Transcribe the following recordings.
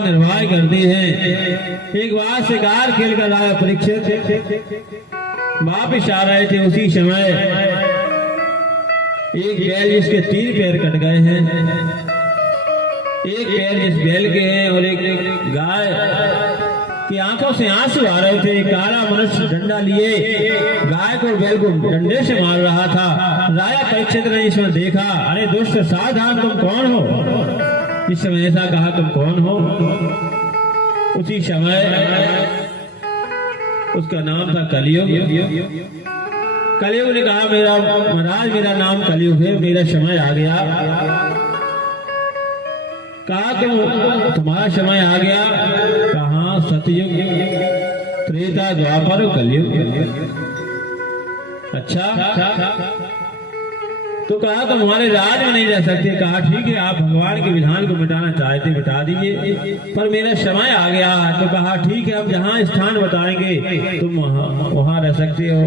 निर्वाह करते हैं। एक बार शिकार खेलकर आया परीक्षित वापिस आ रहे थे। उसी समय एक बैल जिसके 3 पैर कट गए हैं, एक पैर जिस बैल के हैं और एक गाय की आंखों से आंसू आ रहे थे। काला मनुष्य डंडा लिए गाय को बैल को डंडे से मार रहा था। राजा परीक्षित ने इसमें देखा, अरे दुष्ट सावधान, तुम कौन हो? इस समय ऐसा कहा, तुम कौन हो? उसी समय उसका नाम था कलयुग। कलयुग ने कहा, महाराज मेरा नाम कलयुग है, मेरा समय आ गया। कहा तुम्हारा समय आ गया? कहा सतयुग, त्रेता, द्वापर, कलयुग। अच्छा, तो कहा तुम्हारे राज में नहीं रह सकते। कहा ठीक है, आप भगवान के विधान को मिटाना चाहते मिटा दीजिए, पर मेरा समय आ गया। तो कहा ठीक है, अब जहाँ स्थान बताएंगे तुम वहां रह सकते हो।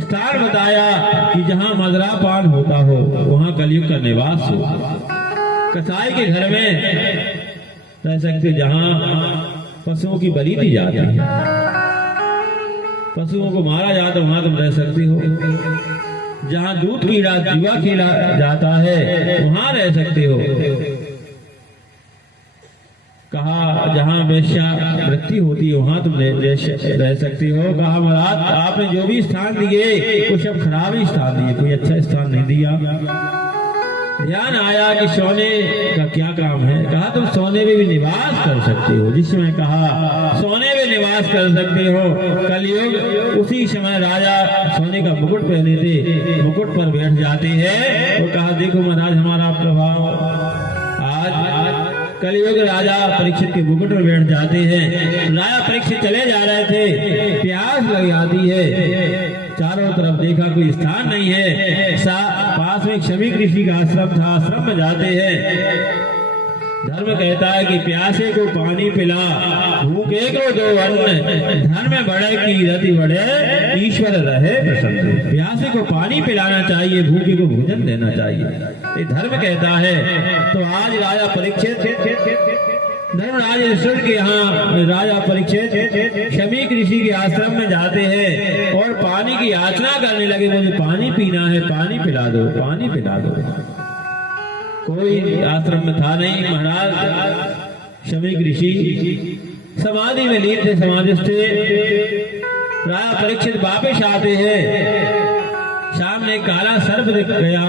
स्थान बताया कि जहाँ मदरा पान होता हो वहां कलयुग का निवास हो। कसाई के घर में रह सकते, जहाँ पशुओं की बलि दी जाती है, पशुओं को मारा जाता, वहां तुम रह सकते हो। जहाँ दूध कीड़ा जुआ खेला जाता है वहां रह सकते हो। कहा जहाँ वेश्या वृत्ति होती है वहां तुम रह सकते हो। कहा महाराज आपने जो भी स्थान दिए कुछ अब खराब ही स्थान दिए, कोई अच्छा स्थान नहीं दिया। ध्यान आया कि सोने का क्या काम है। कहा तुम सोने में भी निवास कर सकते हो। जिस समय कहा सोने में निवास कर सकते हो। कलयुग उसी समय राजा सोने का मुकुट पहने थे, मुकुट पर बैठ जाते हैं और कहा देखो महाराज हमारा प्रभाव। आज कलयुग राजा परीक्षित के मुकुट पर बैठ जाते हैं। राजा परीक्षित चले जा रहे थे, प्यास लग जाती है, चारों तरफ देखा कोई स्थान नहीं है। पास में एक शमीक ऋषि का आश्रम था, आश्रम में जाते हैं। धर्म कहता है कि प्यासे को पानी पिला, भूखे को दो अन्न, धन में बढ़े की रति बढ़े, ईश्वर रहे प्रसन्न। प्यासे को पानी पिलाना चाहिए, भूखे को भोजन देना चाहिए, ये धर्म कहता है। तो आज राजा परीक्षित धर्मराज ऋषि के यहाँ राजा परीक्षित शमीक ऋषि के आश्रम में जाते हैं और पानी की याचना करने लगे, मुझे पानी पीना है, पानी पिला दो, पानी पिला दो। कोई आश्रम में था नहीं। महाराज शमीक ऋषि समाधि में लीन थे, समाधिस्थ थे। राजा परीक्षित वापिस आते हैं, सामने काला सर्प दिख गया।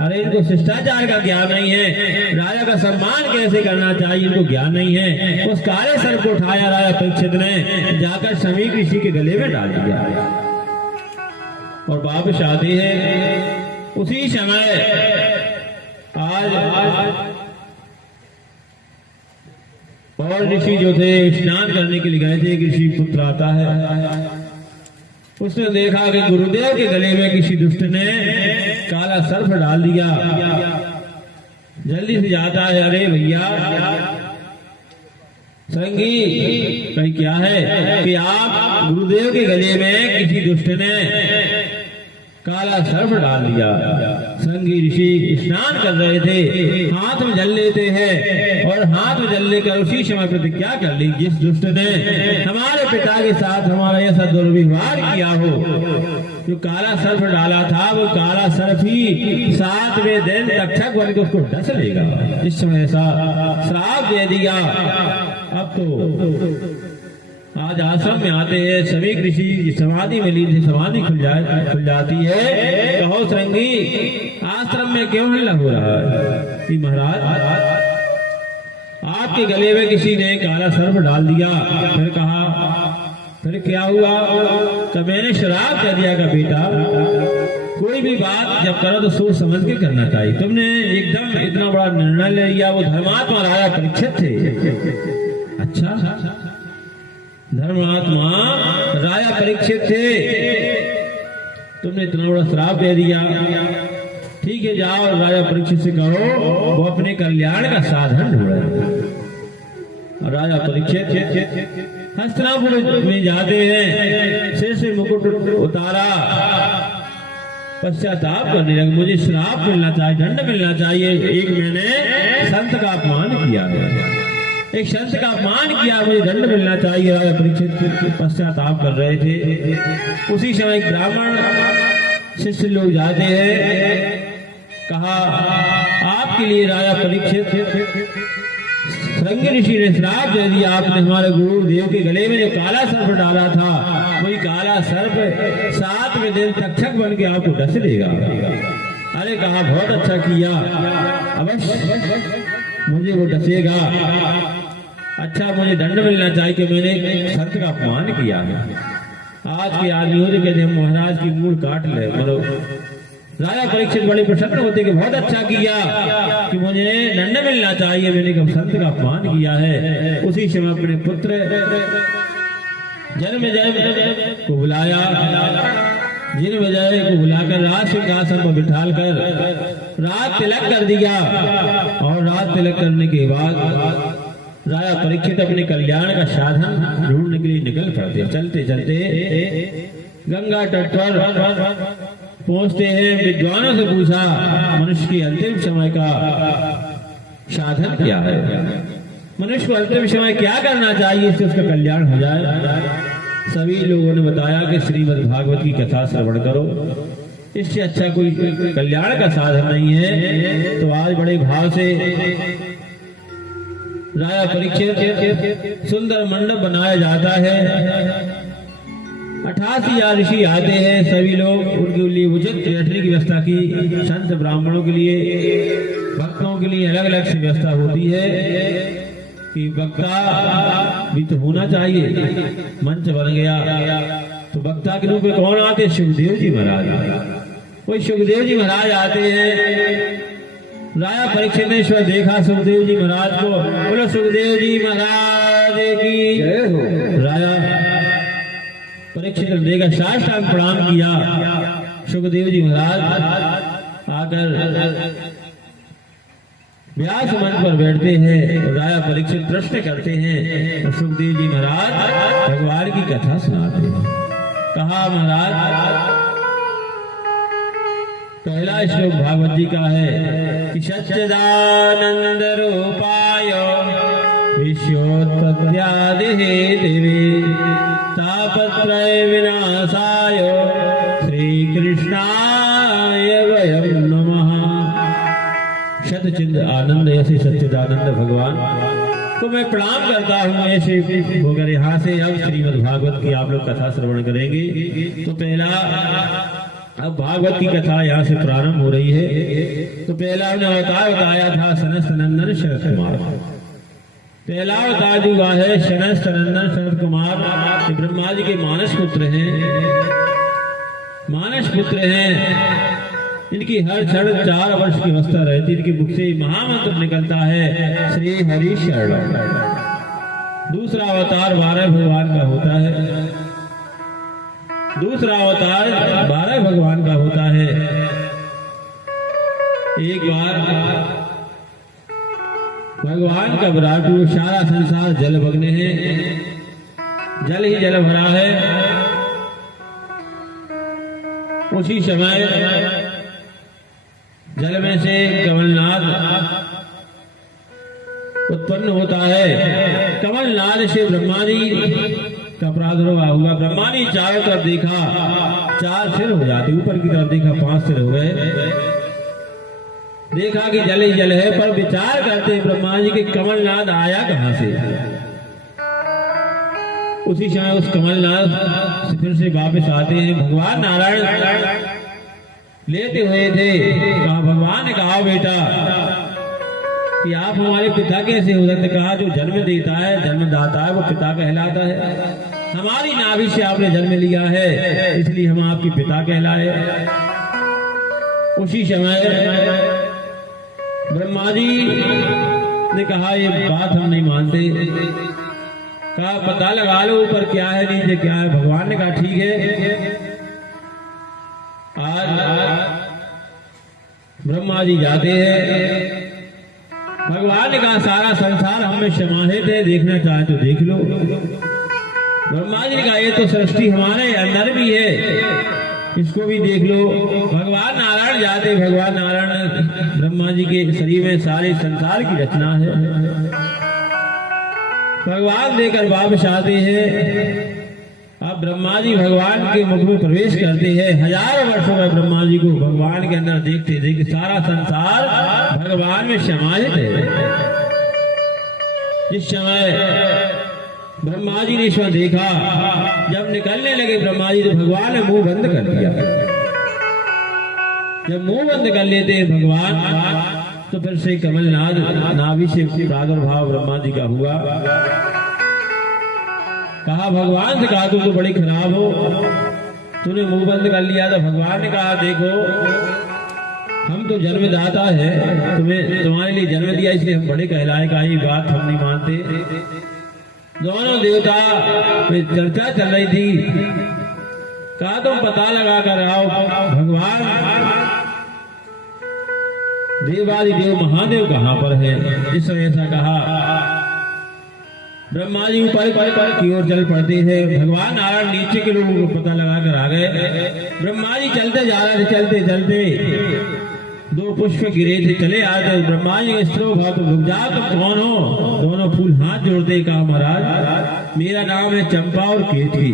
अरे इनको शिष्टाचार का ज्ञान नहीं है, राजा का सम्मान कैसे करना चाहिए इनको ज्ञान नहीं है। उस काले सर्प को उठाया राजा परीक्षित ने, जाकर शमीक ऋषि के गले में डाल दिया और वापिस आते हैं। उसी समय आज और ऋषि जो थे स्नान करने के लिए गए थे। एक ऋषि पुत्र आता है, उसने देखा कि गुरुदेव के गले में किसी दुष्ट ने काला सर्प डाल दिया। जल्दी से जाता है, अरे भैया संगी कहीं क्या है कि आप गुरुदेव के गले में किसी दुष्ट ने काला सर्प डाल दिया। संगी ऋषि स्नान कर रहे थे, हाथ में जल लेते हैं और हाथ में जल लेकर उसी समय प्रतिज्ञा कर ली, जिस दुष्ट ने हमारे पिता के साथ हमारा ऐसा दुर्व्यवहार किया हो, जो काला सर्प डाला था, वो काला सर्प ही 7वें दिन तक्षक बन के उसको डस लेगा। इस समय ऐसा श्राप दे दिया। अब तो आज आश्रम में आते हैं, सभी ऋषि समाधि में लीन थे, समाधि खुल जाती है। कहो श्रृंगी आश्रम में क्यों हल्ला हो रहा है? कि महाराज आपके गले में किसी ने काला सर्प डाल दिया। फिर कहा फिर क्या हुआ? तो मैंने श्राप कर दिया का बेटा कोई भी बात जब करो तो सोच समझ के करना चाहिए। तुमने एकदम इतना बड़ा निर्णय ले लिया। वो धर्मात्मा राजा परीक्षित थे। अच्छा, धर्मात्मा राजा परीक्षित थे, तुमने इतना बड़ा श्राप दे दिया। ठीक है, जाओ राजा परीक्षित से कहो वो अपने कल्याण का साधन ढूंढे। राजा परीक्षित हस्तिनापुर में जाते हैं, सिर से मुकुट उतारा, पश्चाताप करने लगे, मुझे श्राप मिलना चाहिए, दंड मिलना चाहिए। एक मैंने संत का अपमान किया है, एक संत का अपमान किया, मुझे दंड मिलना चाहिए। राजा परीक्षित पश्चाताप कर रहे थे। उसी समय एक ब्राह्मण शिष्य लोग जाते हैं, कहा आपके लिए राजा परीक्षित श्रृंगी ऋषि ने श्राप दे दिया, आपने हमारे गुरुदेव के गले में जो काला सर्प डाला था, वही काला सर्प 7वें दिन तक्षक बन के आपको डस देगा। अरे कहा बहुत अच्छा किया, अवश्य मुझे वो डसेगा। अच्छा मुझे दंड मिलना चाहिए कि मैंने संत का अपमान किया है। आज के आदमी होते कहते हम महाराज की मूल काट ले। राजा परीक्षित बड़े प्रसन्न होते कि बहुत अच्छा किया कि मुझे दंड मिलना चाहिए, मैंने कब संत का अपमान किया है। उसी समय अपने पुत्र जन्मेजय को बुलाया, जन्मेजय को बुलाकर राज सिंहासन पर बिठाल कर राज तिलक कर दिया। और राज तिलक करने के बाद राजा परीक्षित अपने कल्याण का साधन ढूंढने के लिए निकल पड़ते। चलते चलते गंगा तट पर पहुंचते हैं। विद्वानों से पूछा मनुष्य की अंतिम समय का साधन क्या है, मनुष्य को अंतिम समय क्या करना चाहिए इससे उसका कल्याण हो जाए। सभी लोगों ने बताया कि श्रीमद् भागवत की कथा श्रवण करो, इससे अच्छा कोई कल्याण का साधन नहीं है। तो आज बड़े भाव से राजा परीक्षित सुंदर मंडप बनाया जाता है। 88 ऋषि आते हैं, सभी लोग उनके लिए उचित बैठने की व्यवस्था की। संत ब्राह्मणों के लिए, भक्तों के लिए अलग अलग व्यवस्था होती है कि वक्ता भी तो होना चाहिए। मंच बन गया तो वक्ता के रूप में कौन आते? सुखदेव जी महाराज। कोई सुखदेव जी महाराज आते हैं। राजा परीक्षित ने ईश्वर देखा सुखदेव जी महाराज को, बोलो सुखदेव जी महाराज की जय हो। राजा परीक्षित ने देखा, साष्टांग प्रणाम किया। सुखदेव जी महाराज आकर व्यास मंच पर बैठते हैं। राजा परीक्षित प्रश्न करते हैं तो सुखदेव जी महाराज भगवान की कथा सुनाते हैं। कहा महाराज पहला श्लोक भागवत जी का है कि सच्चिदानंद रूपाय विश्वोत्पत्त्यादि हेतवे तापत्रय विनाशाय श्री कृष्णाय वयं नमः। सच्चिद आनंद ऐसे सच्चिदानंद भगवान को मैं प्रणाम करता हूँ। ऐसे होकर यहाँ से अब श्रीमद् भागवत की आप लोग कथा श्रवण करेंगे। तो पहला अब भागवत की कथा यहाँ से प्रारंभ हो रही है। तो पहला उन्हें अवतार बताया था सनत नंदन शरद कुमार। पहला अवतार जो हुआ है सनत नंदन शरद कुमार, ब्रह्मा जी के मानस पुत्र हैं। मानस पुत्र हैं, इनकी हर क्षण 4 वर्ष की अवस्था रहती। इनके मुख से महामंत्र निकलता है श्री हरि शरण। दूसरा अवतार 12 भगवान का होता है। दूसरा अवतार 12 भगवान का होता है। एक बार भगवान का विराट रूप, सारा संसार जलमग्न है, जल ही जल भरा है। उसी समय जल में से कमलनाद उत्पन्न होता है। कमलनाद से ब्रह्मा जी का प्रादुर्भाव हुआ। ब्रह्मा ने चारों तरफ देखा, 4 सिर हो जाते, ऊपर की तरफ देखा 5 सिर हो गए। देखा कि जल ही जल है, पर विचार करते ब्रह्मा जी के कमलनाद आया कहां से। उसी समय उस कमलनाद फिर से वापस आते हैं। भगवान नारायण लेते हुए थे। कहा भगवान ने कहा बेटा कि आप हमारे पिता कैसे हो सकते? कहा जो जन्म देता है, जन्मदाता है, वो पिता कहलाता है। हमारी नाभि से आपने जन्म लिया है, इसलिए हम आपके पिता कहलाए। उसी समय ब्रह्मा जी ने कहा ये बात हम नहीं मानते। कहा पता लगा लो ऊपर क्या है नीचे क्या है। भगवान ने कहा ठीक है। आज ब्रह्मा जी जाते हैं। भगवान ने कहा सारा संसार हमें समाहित है, देखना चाहे तो देख लो। ब्रह्मा जी ने कहा ये तो सृष्टि हमारे अंदर भी है, इसको भी देख लो। भगवान नारायण जाते, भगवान नारायण ब्रह्मा जी के शरीर में सारे संसार की रचना है। भगवान देकर वापस आते हैं। अब ब्रह्मा जी भगवान के मुख में प्रवेश करते हैं। हजारों वर्षों में ब्रह्मा जी को भगवान के अंदर देखते देखते सारा संसार भगवान में समाहित है। जिस समय ब्रह्मा जी ने ईश्वर देखा, जब निकलने लगे ब्रह्मा जी तो भगवान ने मुंह बंद कर दिया। जब मुंह बंद कर लेते हैं भगवान तो फिर से कमलनाथ नाभि से प्रादुर्भाव ब्रह्मा जी का हुआ। कहा भगवान से, कहा तुम तो बड़ी खराब हो, तूने मुंह बंद कर लिया। तो भगवान ने कहा देखो, हम तो जन्मदाता है, तुम्हें तुम्हारे लिए जन्म दिया इसलिए हम बड़े कहलाए। का ये बात हम नहीं मानते। दोनों देवता में चर्चा चल रही थी। कहा तुम पता लगा कर आओ भगवान देवादिदेव महादेव कहाँ पर है। जिसने ऐसा कहा ब्रह्मा जी ऊपर की ओर चल पड़ते हैं। भगवान नारायण नीचे के लोगों को पता लगा कर आ गए। ब्रह्मा जी चलते जा रहे थे, चलते चलते दो पुष्प गिरे थे, चले आए थे। ब्रह्मा जी स्त्रो भाव तो रुक जा, तुम कौन हो। दोनों फूल हाथ जोड़ते कहा महाराज मेरा नाम है चंपा और केतकी।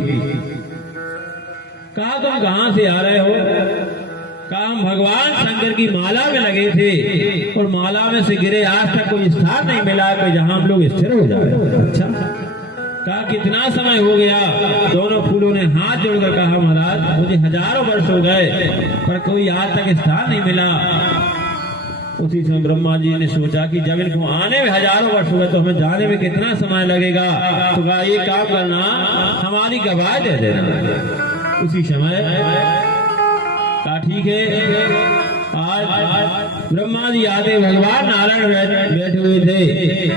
कहा तुम कहाँ से आ रहे हो। कहा हम भगवान शंकर की माला में लगे थे और माला में से गिरे, आज तक कोई स्थान नहीं मिला कि जहां हम लोग स्थिर हो जाए। अच्छा, कहा कितना समय हो गया। दोनों फूलों ने हाथ जोड़कर कहा महाराज मुझे हजारों वर्ष हो गए पर कोई आज तक स्थान नहीं मिला। उसी समय ब्रह्मा जी ने सोचा कि जब इनको आने में हजारों वर्ष हो गए तो हमें जाने में कितना समय लगेगा। तो कहा ये काम करना, हमारी गवाह दे देना। उसी समय कहा ठीक है। आज ब्रह्मा जी आते, भगवान नारायण बैठे हुए थे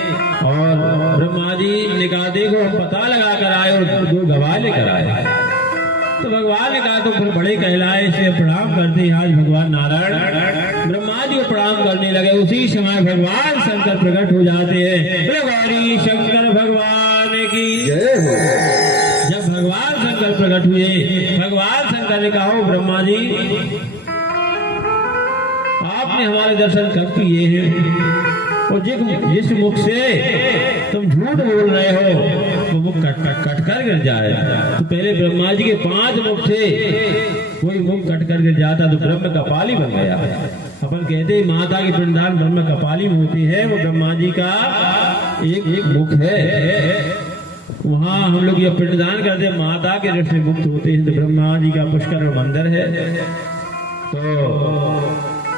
और ब्रह्मा जी ने कहा देखो हम पता लगा कर आए और दो गवाह लेकर आए। तो भगवान ने कहा तो फिर बड़े कहलाए, इसे प्रणाम करते हैं आज भगवान नारायण। ब्रह्मा जी को प्रणाम करने लगे। उसी समय भगवान शंकर प्रकट हो जाते हैं। गौरी शंकर भगवान की जब भगवान शंकर प्रकट हुए, भगवान शंकर ने कहा ब्रह्मा जी आपने हमारे दर्शन कब किए हैं और जिस मुख से तुम झूठ बोल रहे हो वो मुख कट कर गिर जाए। तो पहले ब्रह्मा जी के 5 मुख थे, कोई मुख कट कर गिर जाता तो ब्रह्म कपाली बन गया। अपन कहते माता की पिंडदान ब्रह्म कपाली में होती है, वो ब्रह्मा जी का एक मुख है। वहाँ हम लोग ये पिंडदान करते माता के रस में मुक्त होते हैं। तो ब्रह्मा जी का पुष्कर मंदिर है, तो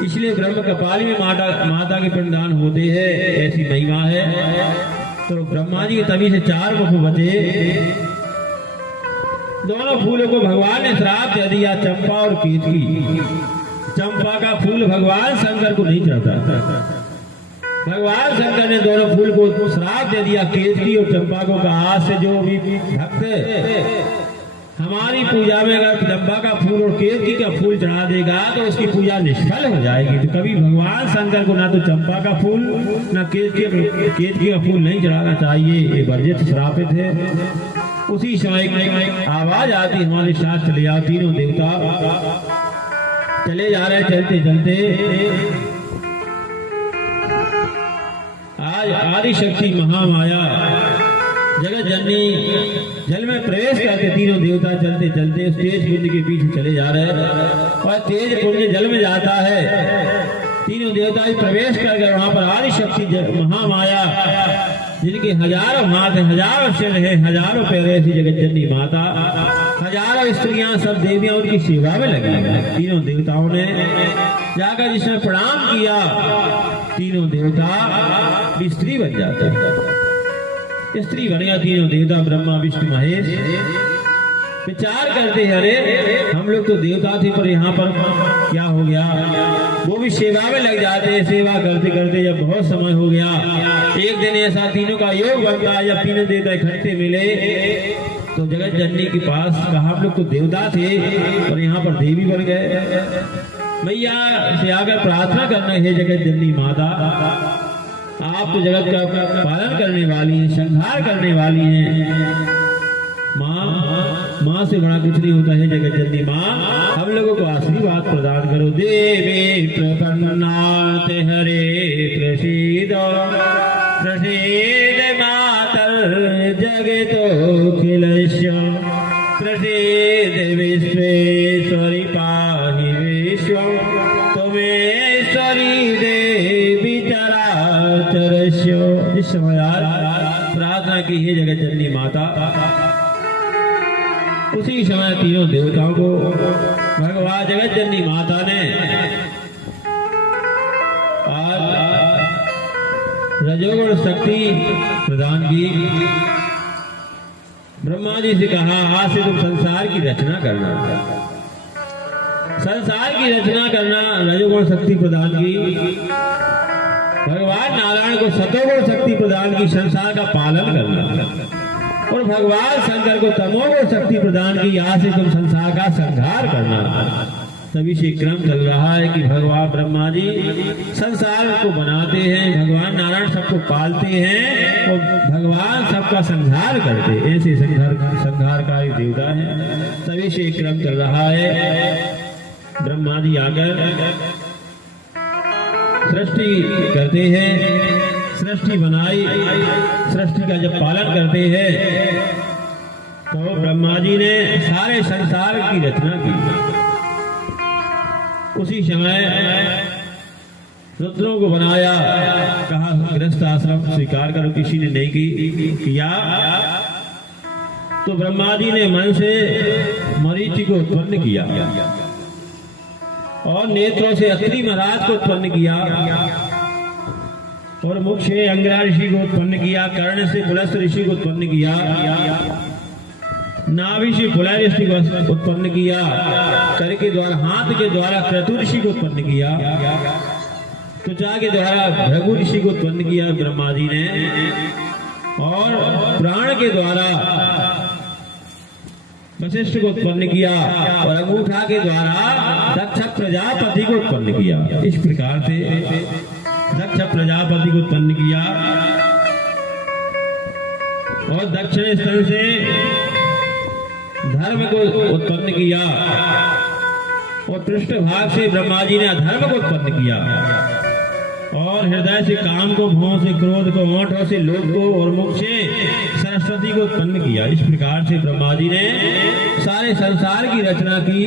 इसलिए ब्रह्म कपाली में माता के पिंडदान होते हैं, ऐसी महिमा है। तो ब्रह्मा जी के तभी से 4 मुख बचे। दोनों फूलों को भगवान ने श्राप दे दिया, चंपा और केतकी। चंपा का फूल भगवान शंकर को नहीं चढ़ता। भगवान शंकर ने दोनों फूल को श्राप दे दिया, केतकी और चंपा को। कहा आज से जो भी भक्त हमारी पूजा में अगर चंपा का फूल और केतकी का फूल चढ़ा देगा तो उसकी पूजा निष्फल हो जाएगी। तो कभी भगवान शंकर को ना तो चंपा का फूल ना केतकी का फूल नहीं चढ़ाना चाहिए, ये वर्जित श्रापित है। उसी समय आवाज आती हमारे साथ चले आओ। तीनों देवता चले जा रहे, चलते चलते आज आदि शक्ति महामाया जगत जननी जल में प्रवेश करके तीनों देवता चलते चलते उस तेज कुंज के पीछे चले जा रहे हैं और तेज कुंज जल में जाता है। तीनों देवता प्रवेश करके वहां पर आदि शक्ति महामाया जिनके हजारों हाथ है, हजारों सिर है, हजारों पैर ऐसी जगत जननी माता, हजारों स्त्रियां सब देवियां उनकी सेवा में लगी। तीनों देवताओं ने जाकर जिसने प्रणाम किया, तीनों देवता स्त्री बन जाते हैं। स्त्री बन गया तीनों देवता ब्रह्मा विष्णु महेश। विचार करते हैं अरे हम लोग तो देवता थे पर यहाँ पर क्या हो गया। वो भी सेवा में लग जाते हैं। सेवा करते करते जब बहुत समय हो गया, एक दिन ऐसा तीनों का योग बनता, जब तीनों देवता इकट्ठे मिले तो जगत जननी के पास कहा हम लोग तो देवता थे और यहाँ पर देवी बन गए। मैया से आकर प्रार्थना करना है जगत जननी माता, आप तो जगत का पालन करने वाली हैं, संहार करने वाली हैं। माँ माँ से बड़ा कुछ नहीं होता है। जगत जननी माँ हम लोगों को आशीर्वाद प्रदान करो। देवी प्रपन्नाथ हरे प्रसीद प्रसीद मातर जगतोऽखिलस्य प्रसीद विश्वेश्वरी पाहि विश्वं त्वमेश्वरी देवी चराचरस्य। इस समय प्रार्थना की है जगत जननी माता। उसी समय तीनों देवताओं को भगवान जगत जननी माता ने आज रजोगुण शक्ति प्रदान की। ब्रह्मा जी से कहा आज से तुम संसार की रचना करना, संसार की रचना करना। रजोगुण शक्ति प्रदान की। भगवान नारायण को सतोगुण शक्ति प्रदान की, संसार का पालन करना। और भगवान शंकर को तमोगुण शक्ति प्रदान की, आज से तुम संसार का संहार करना। तभी से क्रम चल रहा है कि भगवान ब्रह्मा जी संसार को बनाते हैं, भगवान नारायण सबको पालते हैं और भगवान सबका संहार करते हैं। ऐसे संहारकारी देवता है। तभी से क्रम चल रहा है। ब्रह्मा जी आकर सृष्टि करते हैं, सृष्टि बनाई, सृष्टि का जब पालन करते हैं तो ब्रह्मा जी ने सारे संसार की रचना की। उसी समय रुद्रों को बनाया, कहा गृहस्थ आश्रम स्वीकार करो, किसी ने नहीं किया। तो ब्रह्मा जी ने मन से मरीचि को उत्पन्न किया और नेत्रों से अत्रि महाराज को उत्पन्न किया और मुख से अंगिरा ऋषि को उत्पन्न किया, कर्ण से पुलस्त्य ऋषि को उत्पन्न किया, नाभि से पुलय ऋषि को उत्पन्न किया, कर के द्वारा हाथ के द्वारा क्रतु ऋषि को उत्पन्न किया, त्वचा के द्वारा भृगु ऋषि को उत्पन्न किया ब्रह्मा जी ने, और प्राण के द्वारा वशिष्ठ को उत्पन्न किया और अंगूठा के द्वारा दक्ष प्रजापति को उत्पन्न किया। इस प्रकार से दक्ष प्रजापति को उत्पन्न किया और दक्षिण स्तन से धर्म को उत्पन्न किया और पृष्ठ भाग से ब्रह्मा जी ने अधर्म को उत्पन्न किया और हृदय से काम को, भौं से क्रोध को, ओंठों से लोभ को और मुख से सरस्वती को उत्पन्न किया। इस प्रकार से ब्रह्मा जी ने सारे संसार की रचना की।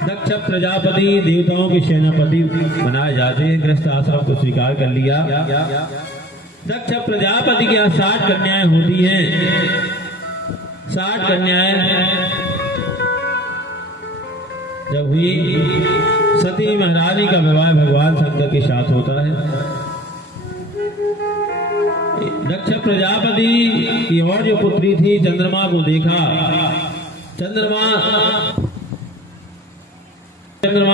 दक्ष प्रजापति देवताओं के सेनापति बनाए जाते हैं। गृहस्थ आश्रम को स्वीकार कर लिया। दक्ष प्रजापति के यहाँ 60 कन्याएं होती हैं। 60 कन्याएं जब हुई, सती महारानी का विवाह भगवान शंकर के साथ होता है। दक्ष प्रजापति की और जो पुत्री थी चंद्रमा को देखा। चंद्रमा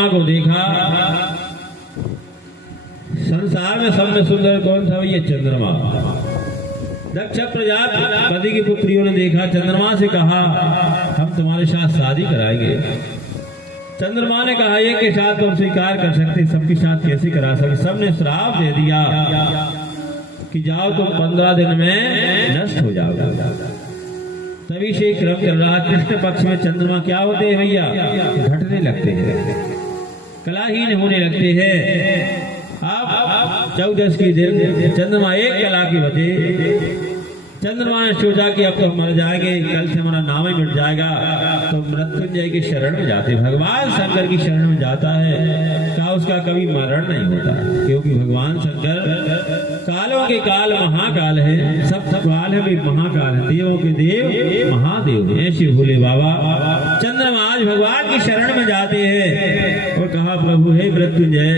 को देखा। संसार में सब में सुंदर कौन था? ये चंद्रमा। दक्ष प्रजापति की पुत्रियों ने देखा, चंद्रमा से कहा हम तुम्हारे साथ शादी कराएंगे। चंद्रमा ने कहा एक के साथ तुम स्वीकार कर सकते, सबके साथ कैसे करा सकते? सबने श्राप दे दिया कि जाओ तुम 15 दिन में नष्ट हो जाओगे। तभी से क्रम चल रहा। कृष्ण पक्ष में चंद्रमा क्या होते हैं भैया? घटने लगते हैं, कलाहीन होने लगते हैं। अब 14 की दिन चंद्रमा 1 कला की बचे। चंद्रमा ने सोचा कि अब तो हम मर जाएंगे, कल से हमारा नाम ही मिट जाएगा। तो मृत्युंजय की शरण में जाते, भगवान शंकर की शरण में जाता है। क्या उसका कभी मरण नहीं होता? क्योंकि भगवान शंकर कालों के काल महाकाल है। सब काल है भी महाकाल है। देवों के देव महादेव है। ऐसे भोले बाबा चंद्रमा आज भगवान की शरण में जाते हैं और कहा प्रभु हे मृत्युंजय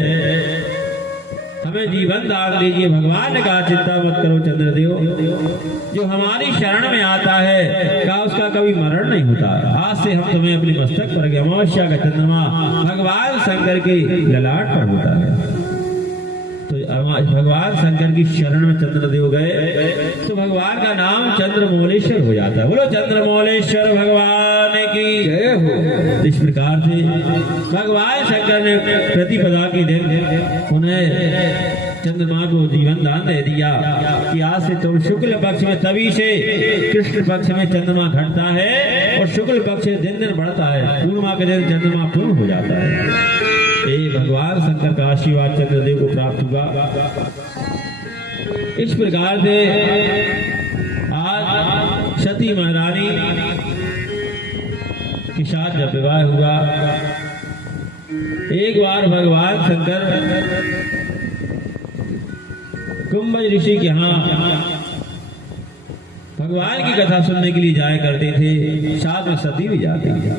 हमें जीवन दान दीजिए। भगवान ने कहा चिंता मत करो चंद्रदेव, जो हमारी शरण में आता है क्या उसका कभी मरण नहीं होता। आज से हम तुम्हें अपने मस्तक पर अमावस्या का चंद्रमा भगवान शंकर के ललाट पर होता है। तो भगवान शंकर की शरण में चंद्रदेव गए तो भगवान का नाम चंद्रमौलेश्वर हो जाता है। बोलो चंद्रमौलेश्वर भगवान की जय हो। इस प्रकार से भगवान शंकर ने प्रतिपदा की दिन उन्हें चंद्रमा को जीवन दान दे दिया कि आज से तुम शुक्ल पक्ष में, तभी से कृष्ण पक्ष में चंद्रमा घटता है और शुक्ल पक्ष से दिन दिन बढ़ता है, पूर्णिमा के दिन चंद्रमा पूर्ण हो जाता है। ये भगवान शंकर का आशीर्वाद चंद्रदेव को प्राप्त हुआ। इस प्रकार से आज सती महारानी के साथ जब विवाह हुआ, एक बार भगवान शंकर कुंभज ऋषि के यहाँ भगवान की कथा सुनने के लिए जाया करते थे, साथ में सती भी जाती थी।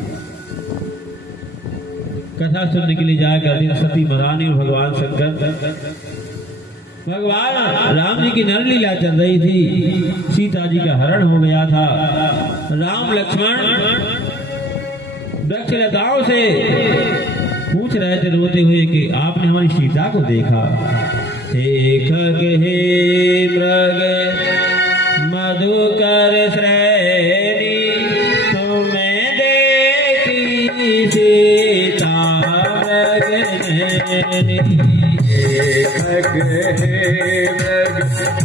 कथा सुनने के लिए जाया करते थे सती महारानी और भगवान शंकर। भगवान राम जी की नरलीला चल रही थी, सीता जी का हरण हो गया था। राम लक्ष्मण वृक्षलताओं से पूछ रहे थे रोते हुए कि आपने हमारी सीता को देखा? हे मृग मधुकर श्रेणी तुम्हें देखी सीता मृग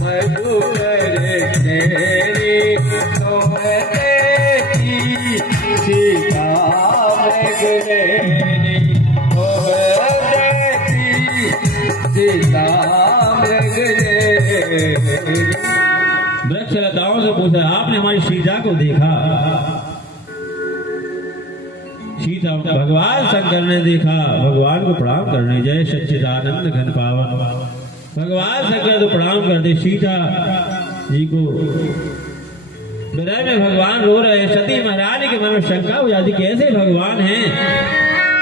मधुकर श्रेणी तुम्हें देखी सीता वृक्षलताओं से पूछा आपने हमारी सीता को देखा? सीता भगवान शंकर ने देखा, भगवान को प्रणाम करने, जय सच्चिदानंद घन पावन। भगवान शंकर तो प्रणाम करते, सीता जी को विरह में भगवान रो रहे। सती महारानी के मन में शंका हो जाती, कैसे भगवान हैं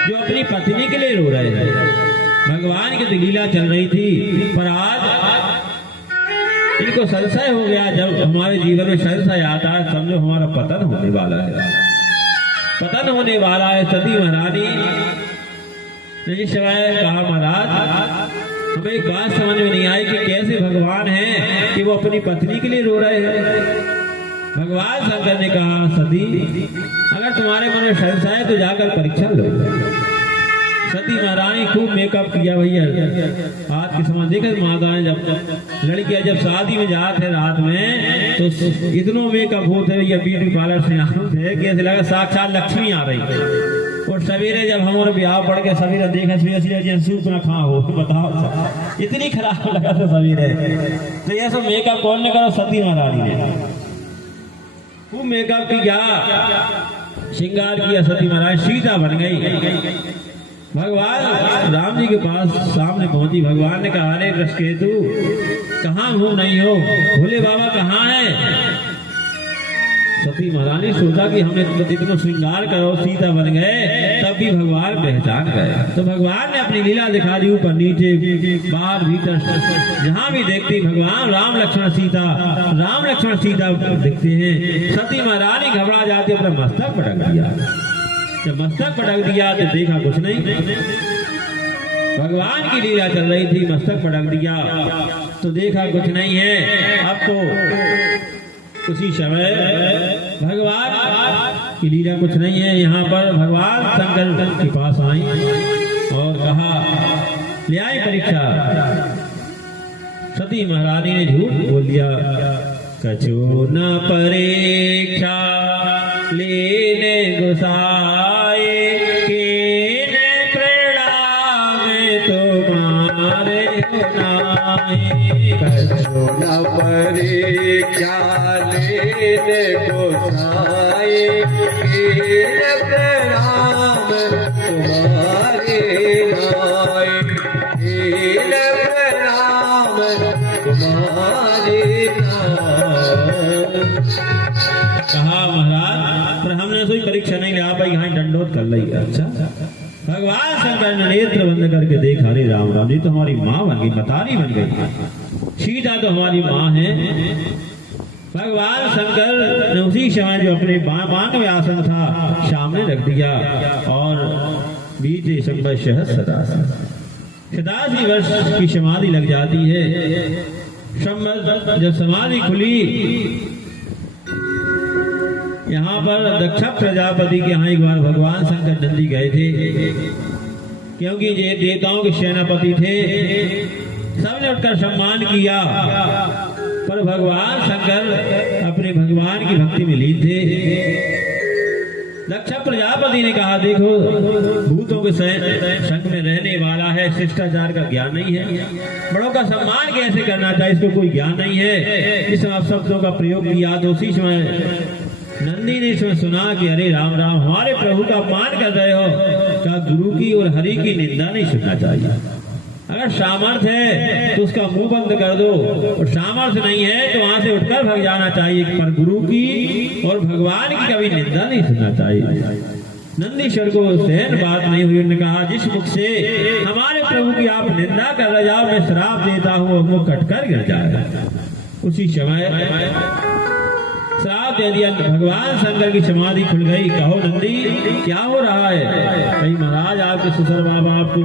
जो अपनी पत्नी के लिए रो रहे हैं? भगवान की तो लीला चल रही थी, पर आज इनको संशय हो गया। जब हमारे जीवन में संशय आता है समझो हमारा पतन होने वाला है, पतन होने वाला है। सती महारानी ने जिस समय कहा महाराज हमें एक बात समझ में नहीं आई कि कैसे भगवान हैं कि वो अपनी पत्नी के लिए रो रहे हैं। भगवान शंकर ने कहा सती अगर तुम्हारे मन में संशय है तो जाकर परीक्षण लो। सती महारानी खूब मेकअप किया भैया, आज के समय देखा माताएं जब लड़कियां जब शादी में जाते हैं रात में तो इतनो मेकअप होते भैया, ब्यूटी पार्लर से आते कि ऐसे लगा साक्षात लक्ष्मी आ रही। और सवेरे जब हमारे ब्याह पड़ के सवेरे देखा सूप ना खा हो, बताओ इतनी खराब लगा था सवेरे। तो ये सब मेकअप कौन ने करा? सती महारानी ने खूब मेकअप किया, श्रृंगार किया। सती महारानी सीता बन गई। भगवान राम जी के पास सामने पहुंची। भगवान ने कहा अरे वृषकेतु कहाँ घूम नहीं हो, भोले बाबा कहाँ है? सती महारानी सोचा कि हमने इतना श्रृंगार करो सीता बन गए, तब भी भगवान पहचान गए। तो भगवान ने अपनी लीला दिखा दी, ऊपर नीचे बाहर भीतर जहां भी देखती भगवान राम लक्ष्मण सीता दिखते हैं। सती महारानी घबरा जाती, अपना मस्तक पटक दिया। जब मस्तक पटक दिया तो देखा कुछ नहीं, भगवान की लीला चल रही थी। मस्तक पटक दिया तो देखा कुछ नहीं है। अब तो उसी समय भगवान की लीला कुछ नहीं है। यहाँ पर भगवान शंकर के पास आई और कहा ले आई परीक्षा। सती महारानी ने झूठ बोल दिया, कछु न परीक्षा लेने गुसाए कीन प्रणाम तुम्हारे नाई। कछु न परीक्षा लेने गुसाए कीन प्रणाम तुम्हारे नाई। कीन प्रणाम तुम्हारे नाई। कहा महाराज पर हमने कोई परीक्षा नहीं ले पाई, यहाँ दंडोत कर ली। अच्छा भगवान शंकर ने नेत्र बंद करके देखा, अरे राम राम जी तो हमारी माँ बन गई, मतारी बन गई, सीता तो हमारी माँ है। भगवान शंकर ने उसी समय जो अपने बाण में आसन था सामने रख दिया और बीते संबत सतासी वर्ष की समाधि लग जाती है। जब समाधि खुली यहाँ पर दक्ष प्रजापति के यहाँ एक बार भगवान शंकर नंदी गए थे, क्योंकि ये देवताओं के सेनापति थे। सबने उठकर सम्मान किया, पर भगवान शंकर अपने भगवान की भक्ति में लीन थे। दक्ष प्रजापति ने कहा, देखो भूतों के संग में रहने वाला है, शिष्टाचार का ज्ञान नहीं है, बड़ों का सम्मान कैसे करना चाहिए इसको कोई ज्ञान नहीं है। इस शब्दों का प्रयोग किया तो उसी समय नंदी ने इसमें सुना कि अरे राम राम, हमारे प्रभु का अपमान कर रहे हो, क्या गुरु की और हरि की निंदा नहीं सुनना चाहिए। अगर सामर्थ्य है तो उसका मुंह बंद कर दो, और सामर्थ्य नहीं है तो वहां से उठकर भाग जाना चाहिए, पर गुरु की और भगवान की कभी निंदा नहीं सुनना चाहिए। नंदीश्वर को सहन बात नहीं हुई। उन्होंने कहा, जिस मुख से हमारे प्रभु की आप निंदा कर रहे जाओ, मैं श्राप देता हूँ, मुख कटकर गिर जाएगा। उसी समय श्राप दे दिया। भगवान शंकर की समाधि खुल गई। कहो नंदी, क्या हो रहा है? कहीं महाराज आपके ससुर बाबा आपको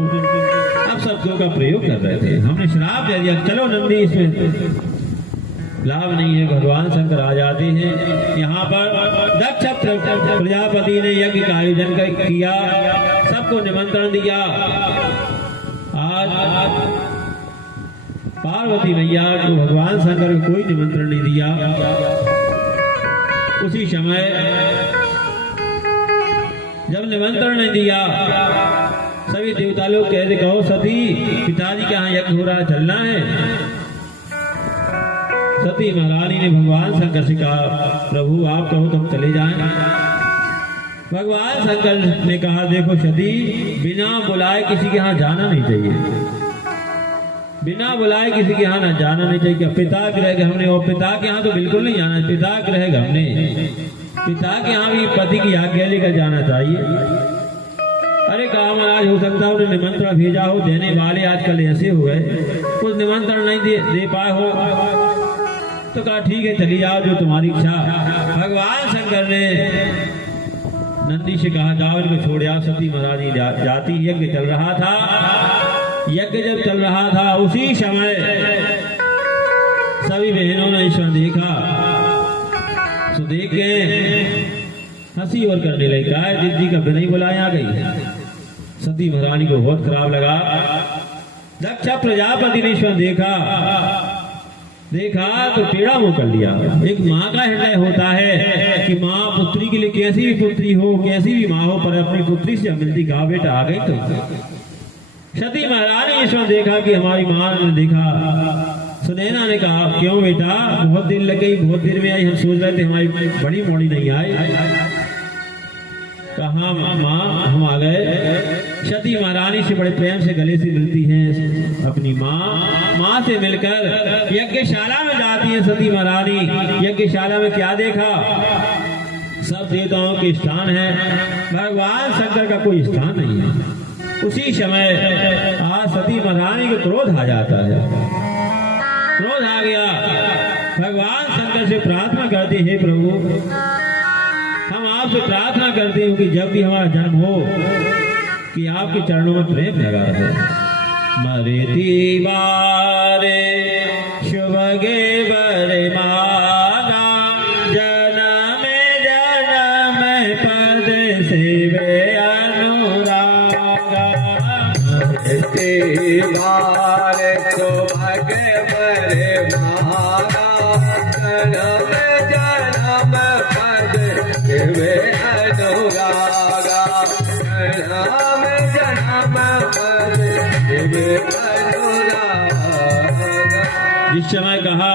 अब शब्दों का प्रयोग कर रहे थे, हमने श्राप दे दिया। चलो नंदी, इसमें लाभ नहीं है। भगवान शंकर आ जाते हैं। यहाँ पर दक्ष प्रजापति ने यज्ञ का आयोजन किया, सबको निमंत्रण दिया। आज पार्वती मैया को भगवान शंकर को कोई निमंत्रण नहीं दिया। उसी समय जब निमंत्रण नहीं दिया, सभी देवता लोग कहते, कहो सती, पिताजी के यहाँ यज्ञ हो रहा, चलना है। सती महारानी ने भगवान शंकर से कहा, प्रभु आप कहो तो हम चले जाएं। भगवान शंकर ने कहा, देखो सती, बिना बुलाए किसी के यहाँ जाना नहीं चाहिए, बिना बुलाए किसी के यहाँ ना जाना नहीं चाहिए। पिता गृह हमने, और पिता के यहाँ तो बिल्कुल नहीं जाना, पिता गृह हमने, पिता के यहाँ भी पति की आज्ञा लेकर जाना चाहिए। अरे कहा महाराज, हो सकता है उन्हें निमंत्रण भेजा हो, देने वाले आजकल ऐसे हो गए, कुछ निमंत्रण नहीं दे पाए हो, तो कहा ठीक है चली जाओ, जो तुम्हारी इच्छा। भगवान शंकर ने नंदी से कहा, जाओ इनको छोड़ आओ। सती महारानी जाती। यज्ञ चल रहा था। यज्ञ जब चल रहा था, उसी समय सभी बहनों ने ईश्वर देखा, तो देख के हंसी और करने लगी। कहा, दीदी का नहीं बुलाया, आ गई। सती महारानी को बहुत खराब लगा। दक्ष प्रजापति ने ईश्वर देखा तो टेढ़ा मुंह कर लिया। एक माँ का हृदय होता है कि माँ पुत्री के लिए कैसी भी पुत्री हो, कैसी भी माँ हो, पर अपनी पुत्री से मिलती। कहा, बेटा आ गई। तो सती महारानी ईश्वर देखा कि हमारी माँ ने देखा। सुनैना ने कहा, क्यों बेटा, बहुत दिन लग गई, बहुत देर में आई, हम सोच रहे थे हमारी बड़ी मोड़ी नहीं आई। कहा, माँ हम आ गए। सती महारानी से बड़े प्रेम से गले से मिलती हैं अपनी माँ से मिलकर यज्ञशाला में जाती है सती महारानी। यज्ञशाला में क्या देखा? सब देवताओं के स्थान है, भगवान शंकर का कोई स्थान नहीं है। उसी समय आज सती महारानी को क्रोध आ जाता है। क्रोध आ गया। भगवान शंकर से प्रार्थना करते, हे प्रभु, हम आपसे प्रार्थना करते हैं कि जब भी हमारा जन्म हो कि आपके चरणों में प्रेम लगा रहे। मरेती बारे शुभ गे बरे मागा, जन्म पद सेवे अनुरागा। मरेती बारे शुभ गे बरे मागा, जन्म पद सेवे अनुरागा। जिस समय कहा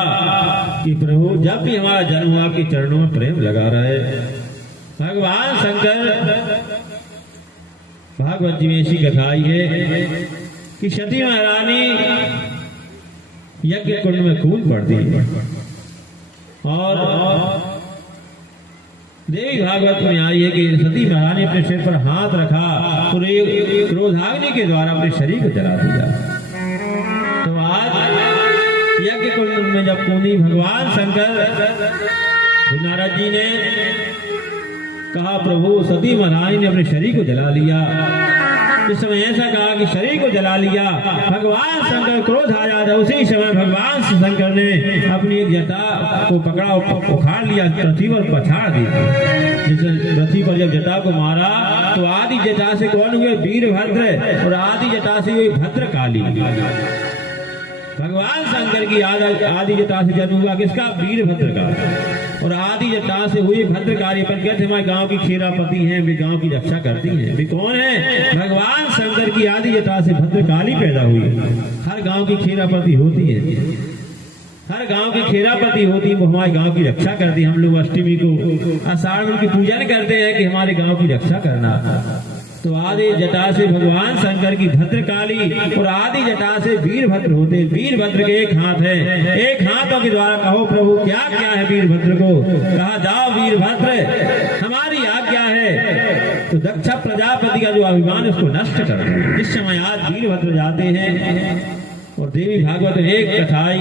कि प्रभु जब भी हमारा जन्म हुआ आपके चरणों में प्रेम लगा रहे। भगवान शंकर भागवत जी में ऐसी कथा आई है कि सती महारानी यज्ञ कुंड में कूद पड़ती और देवी भागवत में आई है कि सती महारानी अपने सिर पर हाथ रखा और क्रोधाग्नि के द्वारा अपने शरीर को जला दिया। तो आज यज्ञ कुंड में जब कूदी, भगवान शंकर नारद जी ने कहा, प्रभु सती महारानी ने अपने शरीर को जला लिया। इस समय ऐसा कहा कि शरीर को जला लिया। भगवान शंकर क्रोध आ जाता। उसी समय भगवान शंकर ने अपनी एक जटा को पकड़ा और उखाड़ लिया, पृथ्वी पर पछाड़ दी। पृथ्वी पर जब जटा को मारा तो आदि जटा से कौन हुए? वीरभद्र, और आदि जटा से हुई भद्रकाली। भगवान शंकर की आदि जटा से जन्म हुआ किसका? वीरभद्र का। और आदि जटा से हुए भद्रकारी पर कहते हमारे गांव की खेरापति हैं, वे गांव की रक्षा करती हैं। वे कौन है? भगवान शंकर की आदि जटा से भद्रकाली पैदा हुई। हर गांव की खेरापति होती है, हर गांव की खेरापति होती है, वो हमारे गांव की रक्षा करती है। हम लोग अष्टमी को आषाढ़ में उनकी पूजन करते हैं कि हमारे गांव की रक्षा करना। तो आदि जटा से भगवान शंकर की भद्रकाली और आदि जटा से वीरभद्र होते। वीरभद्र के एक हाथ है, एक हाथों के द्वारा कहो प्रभु क्या क्या है वीरभद्र को? कहा जाओ वीरभद्र हमारी आज्ञा है। तो दक्ष प्रजापति का जो अभिमान उसको नष्ट कर दो। जिस समय आज वीरभद्र जाते हैं और देवी भागवत में एक कथाई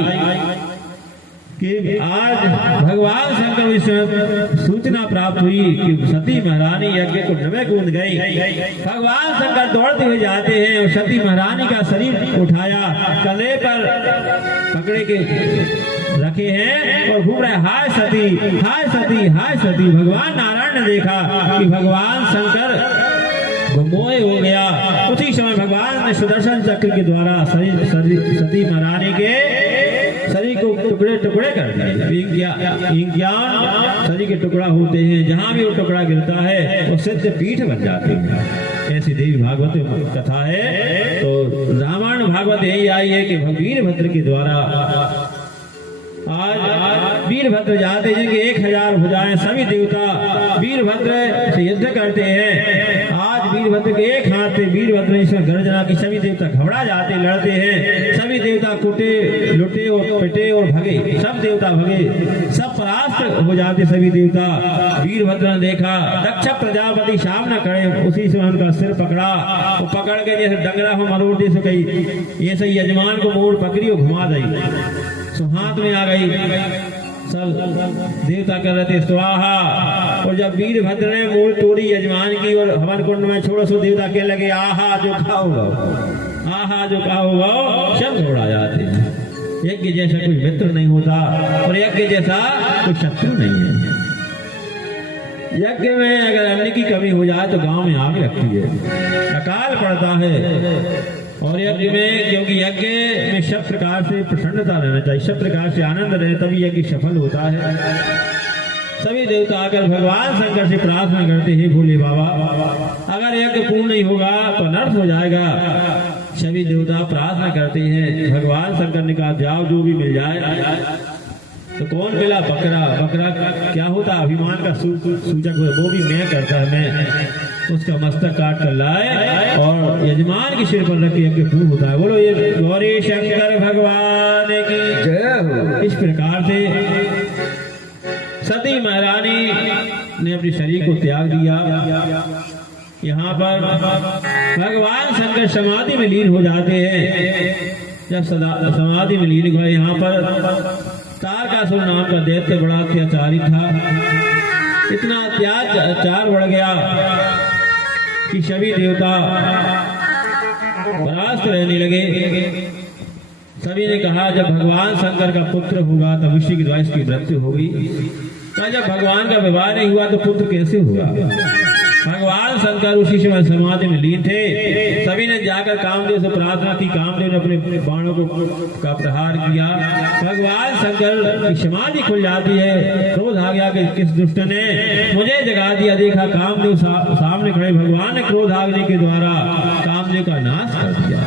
कि आज भगवान शंकर को सूचना प्राप्त हुई कि सती महारानी यज्ञ को नवे कूद गई। भगवान शंकर दौड़ते हुए जाते हैं और सती महारानी का शरीर उठाया, कंधे पर पकड़े के रखे हैं और घूम रहे हाय सती हाय सती हाय सती। भगवान नारायण ने देखा कि भगवान शंकर मोह हो गया। उसी समय भगवान ने सुदर्शन चक्र के द्वारा सती महारानी के शरीर को टुकड़े टुकड़े कर दिए। शरीर के टुकड़ा होते हैं, जहां भी वो टुकड़ा गिरता है वो सिद्ध पीठ बन जाते हैं। ऐसी देवी भागवत कथा है। तो रामायण भागवत यही आई है कि वीरभद्र के द्वारा आज वीरभद्र जाते हैं कि 1000 भुजाएं सभी देवता वीरभद्र से युद्ध करते हैं। आज वीरभद्र के एक हाथ से वीरभद्र ईश्वर गर्जना की सभी देवता घबरा जाते, लड़ते हैं। सभी देवता कुटे लुटे और पिटे और भगे, सब देवता भगे, सब परास्त हो जाते सभी देवता। वीरभद्र ने देखा दक्ष प्रजापति सामने खड़े, उसी से उनका सिर पकड़ा, वो पकड़ के जैसे डंगरा हो मरोड़ दे सो कही ऐसे यजमान को मोड़ पकड़ी और घुमा दी, तो हाथ में आ गई। सब देवता कर रहे थे स्वाहा। और जब वीरभद्र ने मूल तोड़ी यजमान की और हवन कुंड में छोड़ो सो देवता के लगे आहा जो खाओगा, आहा जो खाओगा, सब छोड़ा जाते हैं। यज्ञ जैसा कोई मित्र नहीं होता और यज्ञ जैसा कोई शत्रु नहीं है। यज्ञ में अगर अन्न की कमी हो जाए तो गांव में आग लगती है, अकाल पड़ता है। और यज्ञ में क्योंकि यज्ञ में सब प्रकार से प्रसन्नता रहना चाहिए, सब प्रकार से आनंद रहे, तभी यज्ञ सफल होता है। सभी देवता आकर भगवान शंकर से प्रार्थना करते हैं भोले बाबा अगर यज्ञ पूर्ण नहीं होगा तो अनर्थ हो जाएगा। सभी देवता प्रार्थना करते हैं। भगवान शंकर ने कहा जाओ जो भी मिल जाए। तो कौन मिला? बकरा। बकरा क्या होता? अभिमान का सूचक है, वो भी मैं करता है। मैं उसका मस्तक काट कर लाए और यजमान के सिर पर रख के यज्ञ पूर्ण होता है। बोलो ये गौरी शंकर भगवान की जय हो। इस प्रकार से सती महारानी ने अपने शरीर को त्याग दिया। यहाँ पर भगवान शंकर समाधि में लीन हो जाते हैं। जब समाधि में लीन हुआ, यहाँ पर तारकासुर नाम का दैत्य बड़ा अत्याचारी था। इतना अत्याचार बढ़ गया कि सभी देवता परास्त रहने लगे। सभी ने कहा जब भगवान शंकर का पुत्र होगा तब ऋषि के द्वारा इसकी मृत्यु होगी। कहा जब भगवान का विवाह नहीं हुआ तो पुत्र कैसे होगा? भगवान शंकर उसी समय समाधि में लीन थे। सभी ने जाकर कामदेव से प्रार्थना की। कामदेव ने अपने बाणों का प्रहार किया। भगवान शंकर की समाधि खुल जाती है। क्रोध आ गया कि किस दुष्ट ने मुझे जगा दिया। देखा कामदेव सामने खड़े। भगवान ने क्रोध आगने के द्वारा कामदेव का नाश कर दिया।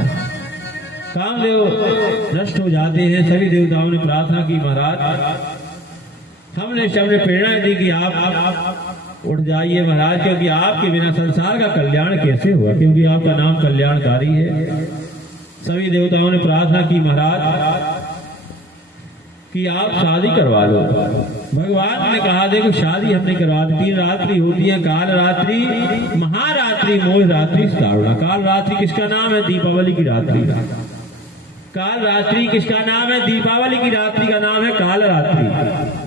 कामदेव नष्ट हो जाते हैं। सभी देवताओं ने प्रार्थना की महाराज हमने सबने प्रेरणा दी कि आप उठ जाइए महाराज, क्योंकि आपके बिना संसार का कल्याण कैसे हुआ, क्योंकि आपका नाम कल्याणकारी है। सभी देवताओं ने प्रार्थना की महाराज कि आप शादी करवा लो। भगवान ने कहा देखो शादी हमने करवा दी। 3 रात्रि होती है, काल रात्रि, महारात्रि, मोह रात्रि, दारुणा। काल रात्रि किसका नाम है? दीपावली की रात्रि। काल रात्रि किसका नाम है? दीपावली की रात्रि का नाम है काल रात्रि।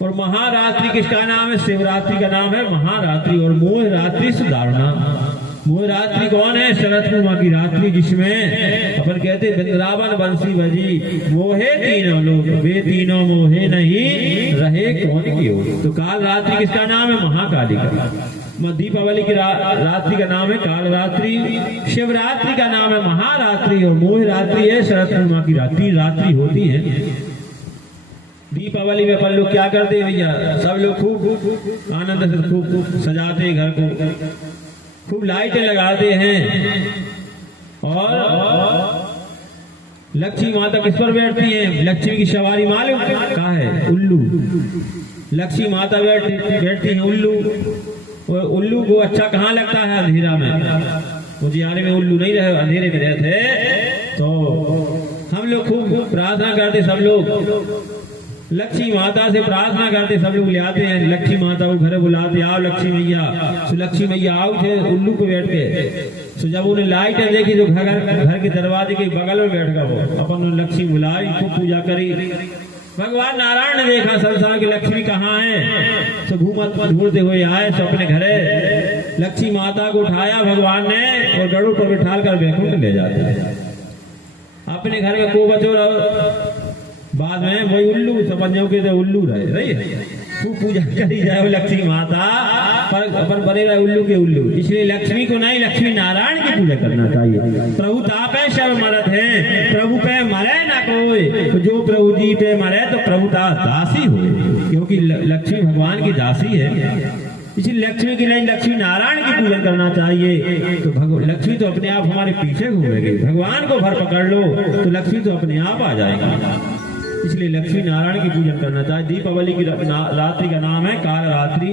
और महारात्रि किसका नाम है? शिवरात्रि का नाम है महारात्रि। और मोह रात्रि सुदारुणा। मोह रात्रि कौन है? शरद पूर्णिमा की रात्रि, जिसमें अपन कहते वृंदावन बंसी बजी मोहे तीनों लोग, वे तीनों मोहे नहीं रहे कौन की ओर। तो काल रात्रि किसका नाम है? महाकाली का। दीपावली की रात्रि का नाम है कालरात्रि, शिवरात्रि का नाम है महारात्रि और मोह रात्रि है शरद पूर्णिमा की रात्रि होती है। दीपावली में अपन लोग क्या करते हैं भैया, सब लोग खूब आनंद से खूब सजाते हैं घर को, खूब लाइटें लगाते हैं। और लक्ष्मी माता किस पर बैठती है? लक्ष्मी की सवारी मालूम कहाँ है? उल्लू। लक्ष्मी माता बैठती है उल्लू। और उल्लू को अच्छा कहाँ लगता है? अंधेरा में। उजियारे में उल्लू नहीं रहे, अंधेरे में रहते। तो हम लोग खूब प्रार्थना करते, सब लोग लक्ष्मी माता से प्रार्थना करते, सब लोग ले आते हैं लक्ष्मी माता को घर बुलाते, आओ लक्ष्मी मैया। तो लक्ष्मी मैया आओ थे उल्लू पे बैठ के। तो जब उन्हें लाइटें देखी तो घर के दरवाजे के बगल में बैठ गया वो, अपन लक्ष्मी बुलाई, खूब पूजा करी। भगवान नारायण ने देखा संसार की लक्ष्मी कहाँ है, तो ढूंढते हुए आए, तो अपने घरे लक्ष्मी माता को उठाया भगवान ने और गरुड़ पर बिठाल कर वैकुंठ ले जाते। अपने घर में को बचो, बाद में वही उल्लू समझो के तो उल्लू रहे खूब पूजा करी जाए लक्ष्मी माता, पर अपन बने रहे उल्लू के उल्लू। इसलिए लक्ष्मी को नहीं, लक्ष्मी नारायण की पूजा करना चाहिए। प्रभु तापे शव मरत है, प्रभु पे मरे ना कोई, तो जो प्रभु जी पे मरे तो प्रभु दासी हो, क्योंकि लक्ष्मी भगवान की दासी है। इसलिए लक्ष्मी की नहीं, लक्ष्मी नारायण की पूजन करना चाहिए। तो लक्ष्मी तो अपने आप हमारे पीछे घूमेगी। भगवान को भर पकड़ लो तो लक्ष्मी तो अपने आप आ जाएगी। इसलिए लक्ष्मी नारायण की पूजन करना चाहिए। दीपावली की रात्रि का नाम है कालरात्रि।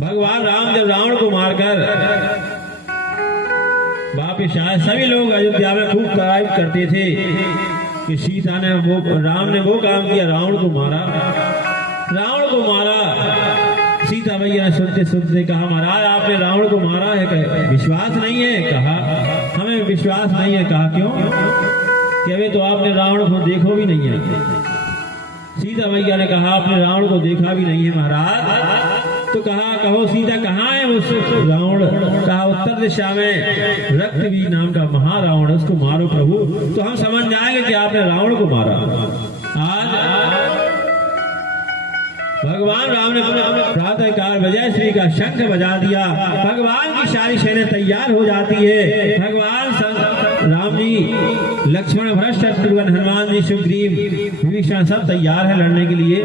भगवान राम जब रावण को मारकर वापिस आए, सभी लोग अयोध्या में खूब तारीफ करते थे कि सीता ने राम ने वो काम किया, रावण को मारा। सीता मैया ने सुनते सुनते कहा, महाराज आपने रावण को मारा है, विश्वास नहीं है? कहा हमें विश्वास नहीं है। कहा क्यों? कि अभी तो आपने रावण को देखो भी नहीं है। सीता मैया ने कहा आपने रावण को देखा भी नहीं है महाराज। तो कहा कहो सीता कहाँ है वो रावण? कहा उत्तर दिशा में रक्तबीज नाम का महारावण, उसको मारो प्रभु, तो हम समझ जाएंगे कि आपने रावण को मारा। आज भगवान राम ने प्रातः काल बजाय श्री का शंख बजा दिया, भगवान की सारी सेना तैयार हो जाती है। भगवान राम जी, लक्ष्मण, भरत, शत्रुघ्न, हनुमान जी, सुग्रीव, विभीषण सब तैयार है लड़ने के लिए,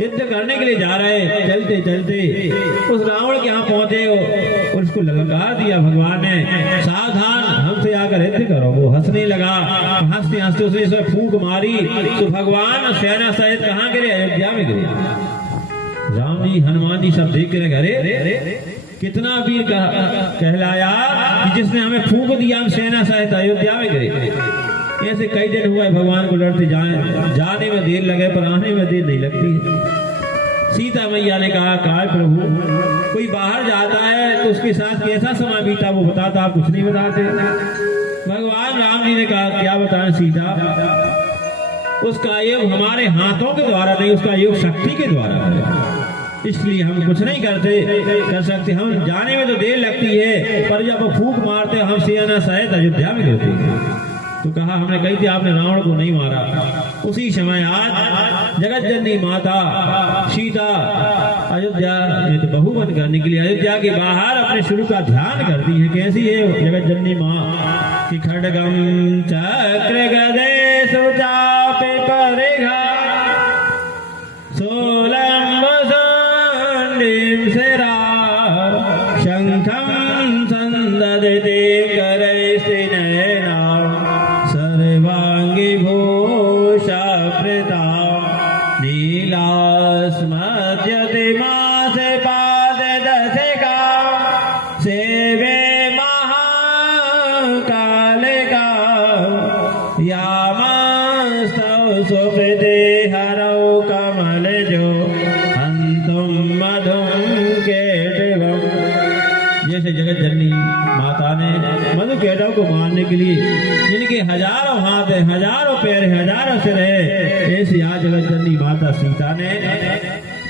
युद्ध करने के लिए जा रहे। चलते चलते उस रावण के यहाँ पहुंचे और उसको ललकार दिया भगवान ने, सावधान हमसे आकर युद्ध करो। वो हंसने लगा, हंसते हंसते उसने फूंक मारी तो भगवान सेना सहित कहाँ गिरे? अयोध्या में गिरे। राम जी, हनुमान जी सब देख कर अरे कितना वीर कहलाया कि जिसने हमें फूंक दिया, हम सेना सहित अयोध्या में गिरे। ऐसे कई दिन हुआ भगवान को लड़ते जाने में देर लगे, पर आने में देर नहीं लगती है। सीता मैया ने कहा प्रभु, कोई बाहर जाता है तो उसके साथ कैसा समय बीता वो बताता, आप कुछ नहीं बताते। भगवान राम जी ने कहा क्या बताएं सीता, उसका योग हमारे हाथों के द्वारा नहीं, उसका योग शक्ति के द्वारा है। इसलिए हम कुछ नहीं कर सकते। हम जाने में तो देर लगती है, पर जब फूंक मारते हम सेना सहित अयोध्या में गिरते हैं। तो कहा हमने कही थी आपने रावण को नहीं मारा। उसी समय आज जगत जननी माता सीता अयोध्या में तो बहु बन करने के लिए अयोध्या के बाहर अपने शुरू का ध्यान करती है। कैसी है जगत जननी माँ की? खड्गम चक्र गदे सुचापे परिघा सोलंब संडीम सेरा शंखम संददते करैस्ते नयना सर्वांगी भूषा प्रता नीलास्मद्यते मासे पाद दशका सेवे महाकालिका यामस्तव सुप्रदे हरौ कमल जो अंतुम मधुम केटवम। जैसे जगत जननी माता ने मधु केटव को मारने के लिए जिनके हजारों हाथ है, हजारों पैर है, हजारों सिर है, ऐसे आज जगत जननी माता सीता ने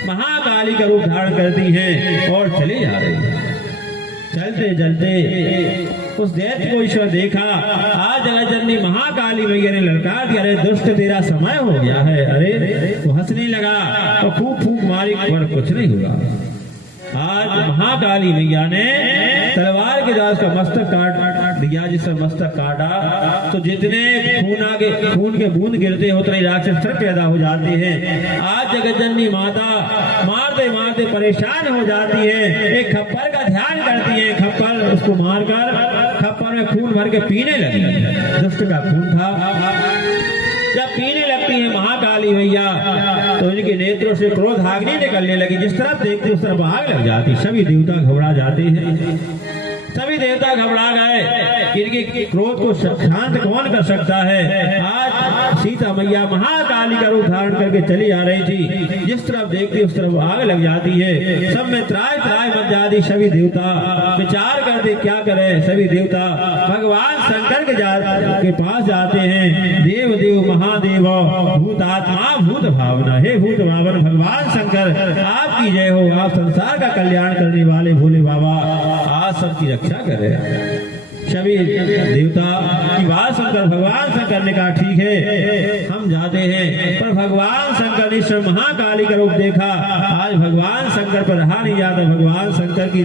महाकाली का रूप धारण करती हैं और चले जा रही है। चलते चलते उस दैत्य को ईश्वर देखा। आज जगत जननी महाकाली मैया ने ललकार दिया, अरे दुष्ट तेरा समय हो गया है। अरे वो हंसने लगा और खूब फूंक मारी पर कुछ नहीं हुआ। आज महाकाली मैया ने तलवार के द्वारा उसका मस्तक काट दिया। जिससे मस्तक काटा तो जितने खून के बूंद गिरते हैं उतने राक्षस पैदा हो जाते हैं। आज जगतजननी माता मारते मारते परेशान हो जाती है। एक खप्पर का ध्यान करती है, खप्पर उसको मारकर खप्पर में खून भर के पीने लगी। दुष्ट का खून था। जब पीने लगती है महाकाली मैया तो इनके नेत्रों से क्रोध अग्नि निकलने लगी। जिस तरफ देखती उस तरफ आग लग जाती। सभी देवता घबरा जाते हैं। सभी देवता घबरा गए। इनके क्रोध को शांत कौन कर सकता है। आज सीता मैया महाकाली का रूप धारण करके चली आ रही थी। जिस तरफ देखती उस तरफ आग लग जाती है। सब में त्राय त्राय मच जाती। सभी देवता विचार करते क्या करें। सभी देवता भगवान शंकर के पास जाते हैं। देव देव महादेव भूतात्मा भूत भावना, हे भूत भावन भगवान शंकर आपकी जय हो। आप संसार का कल्याण करने वाले भोले बाबा आज सबकी रक्षा करें। सभी देवता की बात सुनकर भगवान शंकर ने कहा ठीक है हम जाते हैं। पर भगवान शंकर ने स्वयं महाकाली का रूप देखा। आज भगवान शंकर पर रहा नहीं जाता। भगवान शंकर की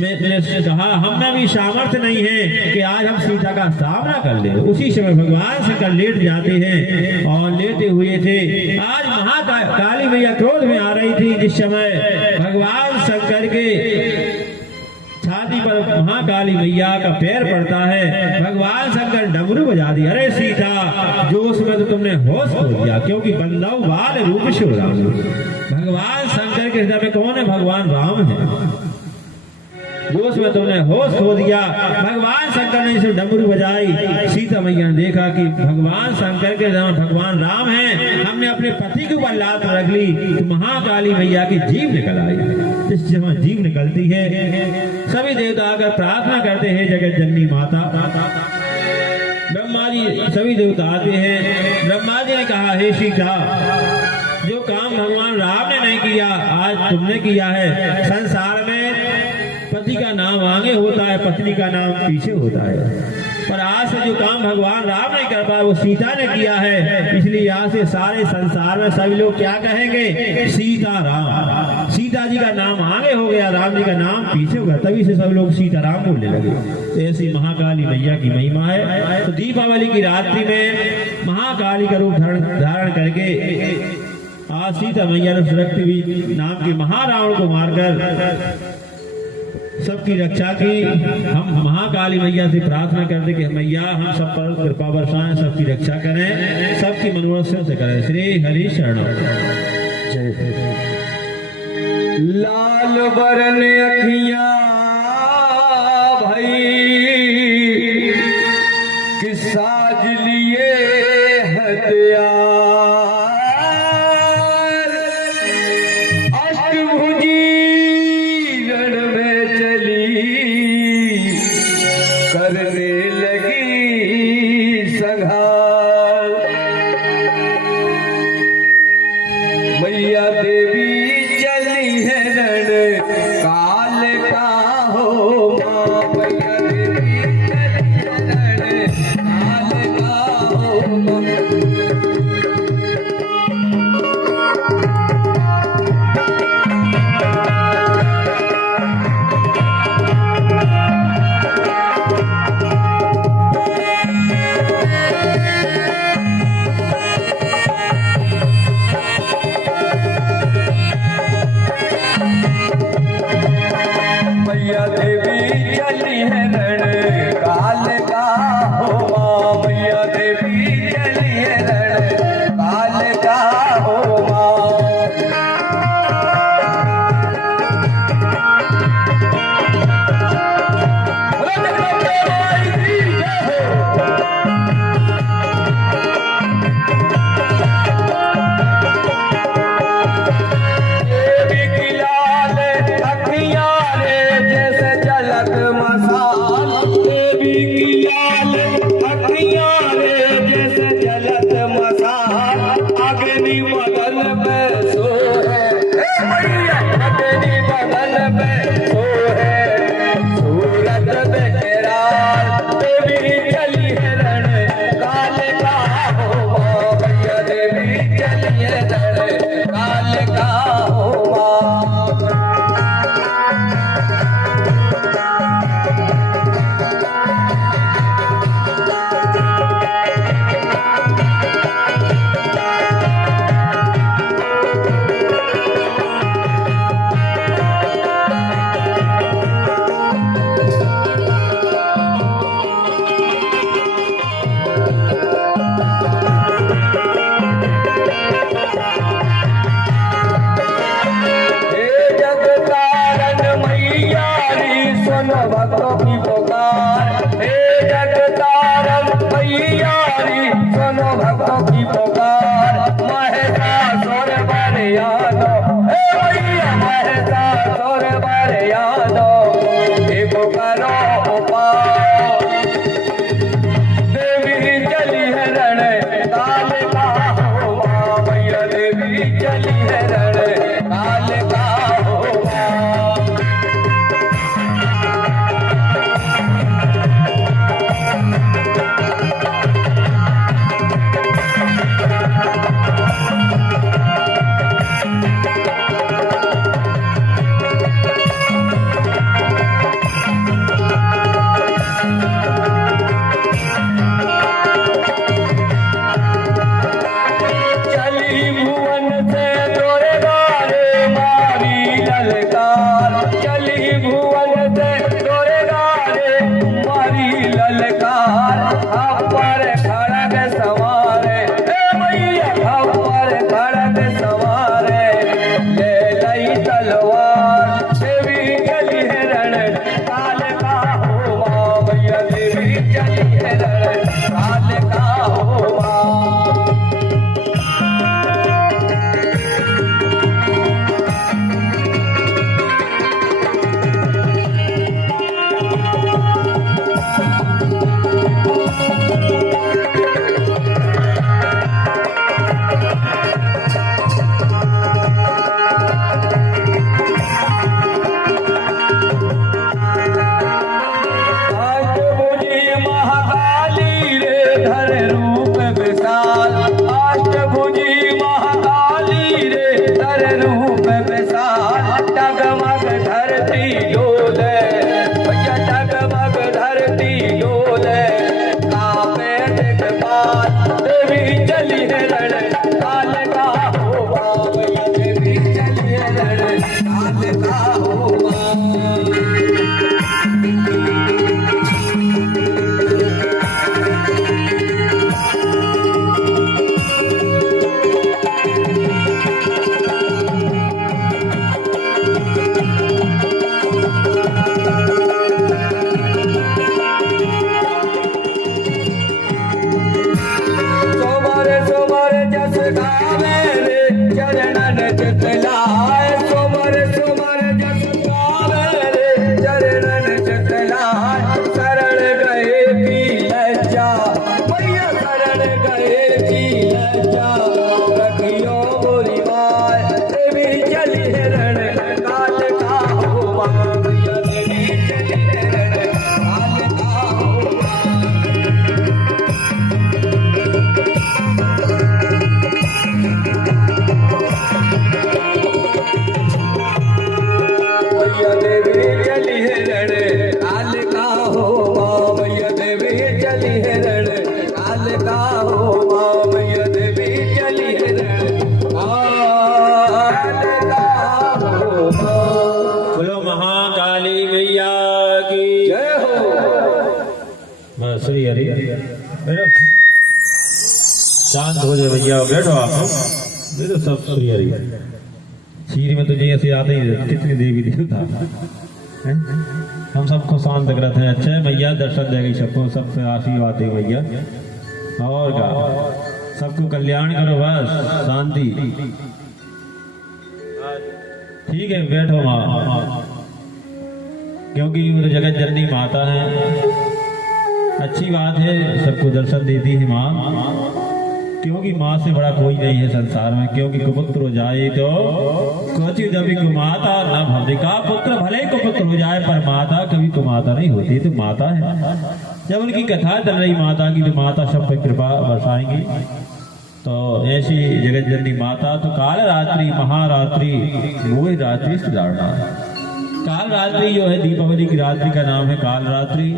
मैंने कहा हम में भी सामर्थ्य नहीं है कि आज हम सीता का सामना कर ले। उसी समय भगवान शंकर लेट जाते हैं और लेटे हुए थे। आज महाकाली मैया क्रोध में आ रही थी। जिस समय भगवान शंकर के छाती पर महाकाली मैया का पैर पड़ता है। भगवान शंकर डमरू बजा दी। अरे सीता जोश में तो तुमने होश खो दिया, क्योंकि बंदौ बाल रूप शिव राम। भगवान शंकर के हृदय में कौन है? भगवान राम है। जोश में तुमने होश खो दिया। भगवान शंकर ने इसे डमरू बजाई। सीता मैया ने देखा कि भगवान शंकर के भगवान राम हैं। हमने अपने पति के ऊपर लात रख ली तो महाकाली मैया की जीभ निकल आई। इस समय जीभ निकलती है। सभी देवता आकर प्रार्थना करते हैं जगत जननी माता। ब्रह्मा जी सभी देवता आते हैं। ब्रह्मा जी ने कहा हे सीता जो काम भगवान राम ने नहीं किया आज तुमने किया है। संसार में पति का नाम आगे होता है, पत्नी का नाम पीछे होता है। पर आज से जो काम भगवान राम नहीं कर पाया वो सीता ने किया है। इसलिए आज से सारे संसार में सभी लोग क्या कहेंगे? सीता राम। सीता जी का नाम आगे हो गया, राम जी का नाम पीछे हो गया। तभी से सब लोग सीता राम बोलने लगे। तो ऐसी महाकाली मैया की महिमा है। तो दीपावली की रात्रि में महाकाली का रूप धारण करके आज सीता मैया ने रक्तबीज नाम के महारावण को मारकर सबकी रक्षा की। हम महाकाली मैया से प्रार्थना करते कि मैया हम सब पर कृपा बरसाएं, सबकी रक्षा करें, सबकी मनोरथ सिद्ध करें। श्री हरि शरणम। लाल बरन अखियां भई कि साज लिए हथियार। अष्टभुजी रण में चली करने लगी संहार। मैया देवी चली है रण काल का हो माँ। मैया देवी चली है रण काल का हो माँ। मैया देवी चली है रण काल का हो माँ। मैया देवी चली है रण काल का हो माँ। देवी की लाल अखियां रे जैसे जलत मसाल। देवी की लाल अखियां रे जैसे जलत मसाल। अग्नि बदन पे सो है अग्नि बदन पे सो है सूरत बेकरार। देवी चली है रण काल का हो माँ। मैया देवी चली है रण काल का हो माँ। बैठो आप। ये तो सब सूर्य चीर में तो जैसे आते ही कितनी देवी देवता हैं? हम सबको शांत करते हैं। अच्छा है मैया, दर्शन देगी सबको, सबसे आशीर्वाद दे मैया। और क्या, सबको कल्याण करो, बस शांति। ठीक है बैठो माँ, क्योंकि वो तो जगत जननी माता है। अच्छी बात है, सबको दर्शन देती है माँ, क्योंकि माँ से बड़ा कोई नहीं है संसार में। क्योंकि कुपुत्र हो जाए तो कथि जबी कुमाता न भविका, पुत्र भले ही कुपुत्र हो जाए पर माता कभी कुमाता नहीं होती, तो माता है। जब उनकी कथा चल रही माता की, तो माता सब पे कृपा बरसाएंगी। तो ऐसी जगत जननी माता, तो काल रात्रि महारात्रि मोह रात्रि सुधारना। काल रात्रि जो है दीपावली की रात्रि का नाम है काल रात्रि,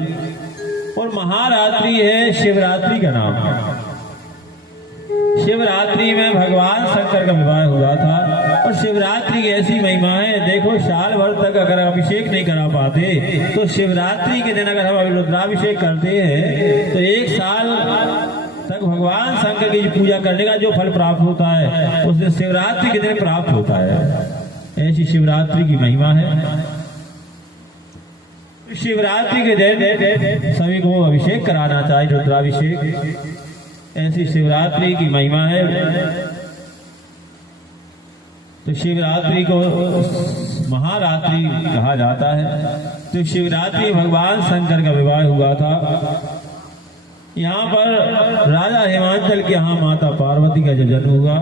और महारात्रि है शिवरात्रि का नाम है। शिवरात्रि में भगवान शंकर का विवाह हुआ था, और शिवरात्रि की ऐसी महिमा है, देखो साल भर तक अगर अभिषेक नहीं करा पाते, तो शिवरात्रि के दिन अगर हम रुद्राभिषेक करते हैं तो एक साल तक भगवान शंकर की पूजा करने का जो फल प्राप्त होता है, उस दिन शिवरात्रि के दिन प्राप्त होता है। ऐसी शिवरात्रि की महिमा है। शिवरात्रि के दिन सभी को अभिषेक कराना चाहिए, रुद्राभिषेक। ऐसी शिवरात्रि की महिमा है। तो शिवरात्रि को महारात्रि कहा जाता है। तो शिवरात्रि भगवान शंकर का विवाह हुआ था। यहाँ पर राजा हिमाचल के यहाँ माता पार्वती का जो जन्म हुआ,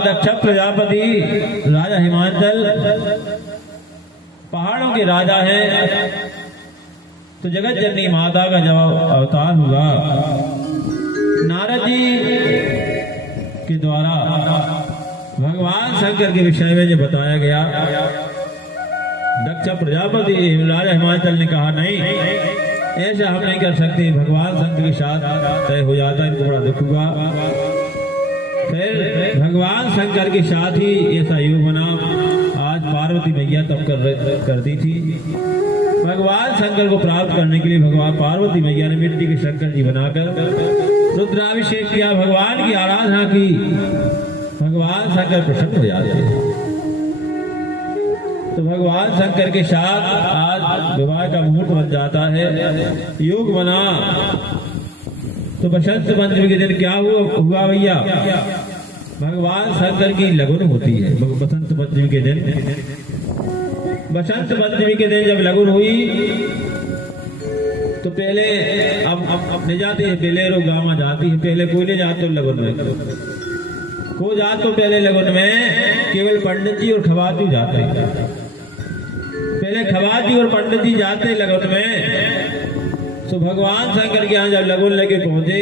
दक्ष प्रजापति राजा हिमाचल पहाड़ों के राजा हैं। तो जगत जननी माता का जब अवतार हुआ, नारद जी के द्वारा भगवान शंकर के विषय में जो बताया गया, दक्ष प्रजापति राजा हिमाचल ने कहा नहीं, ऐसा हम नहीं कर सकते, भगवान शंकर के साथ तय हो जाता, इनको बड़ा दुख हुआ। फिर भगवान शंकर के साथ ही ऐसा योग बना। आज पार्वती मैया तब करती थी। भगवान शंकर को प्राप्त करने के लिए भगवान पार्वती मैया ने मिट्टी के शंकर जी बनाकर रुद्राभिषेक किया, भगवान की आराधना की। भगवान शंकर प्रसन्न हो जाते हैं। तो भगवान शंकर के साथ आज विवाह का मुहूर्त बन जाता है, योग बना। तो बसंत पंचमी के दिन क्या हुआ भैया, भगवान शंकर की लगन होती है बसंत पंचमी के दिन। बसंत पंचमी के दिन जब लगन हुई, तो पहले अब नहीं जाती है, बेलेरो गामा जाती है, पहले कोई नहीं जाते लगन में। को जात तो पहले लगन में केवल पंडित जी और खवाती जाते हैं। पहले खवाती और पंडित जी जाते लगन में। तो भगवान शंकर के यहाँ जब लगन लेके पहुंचे,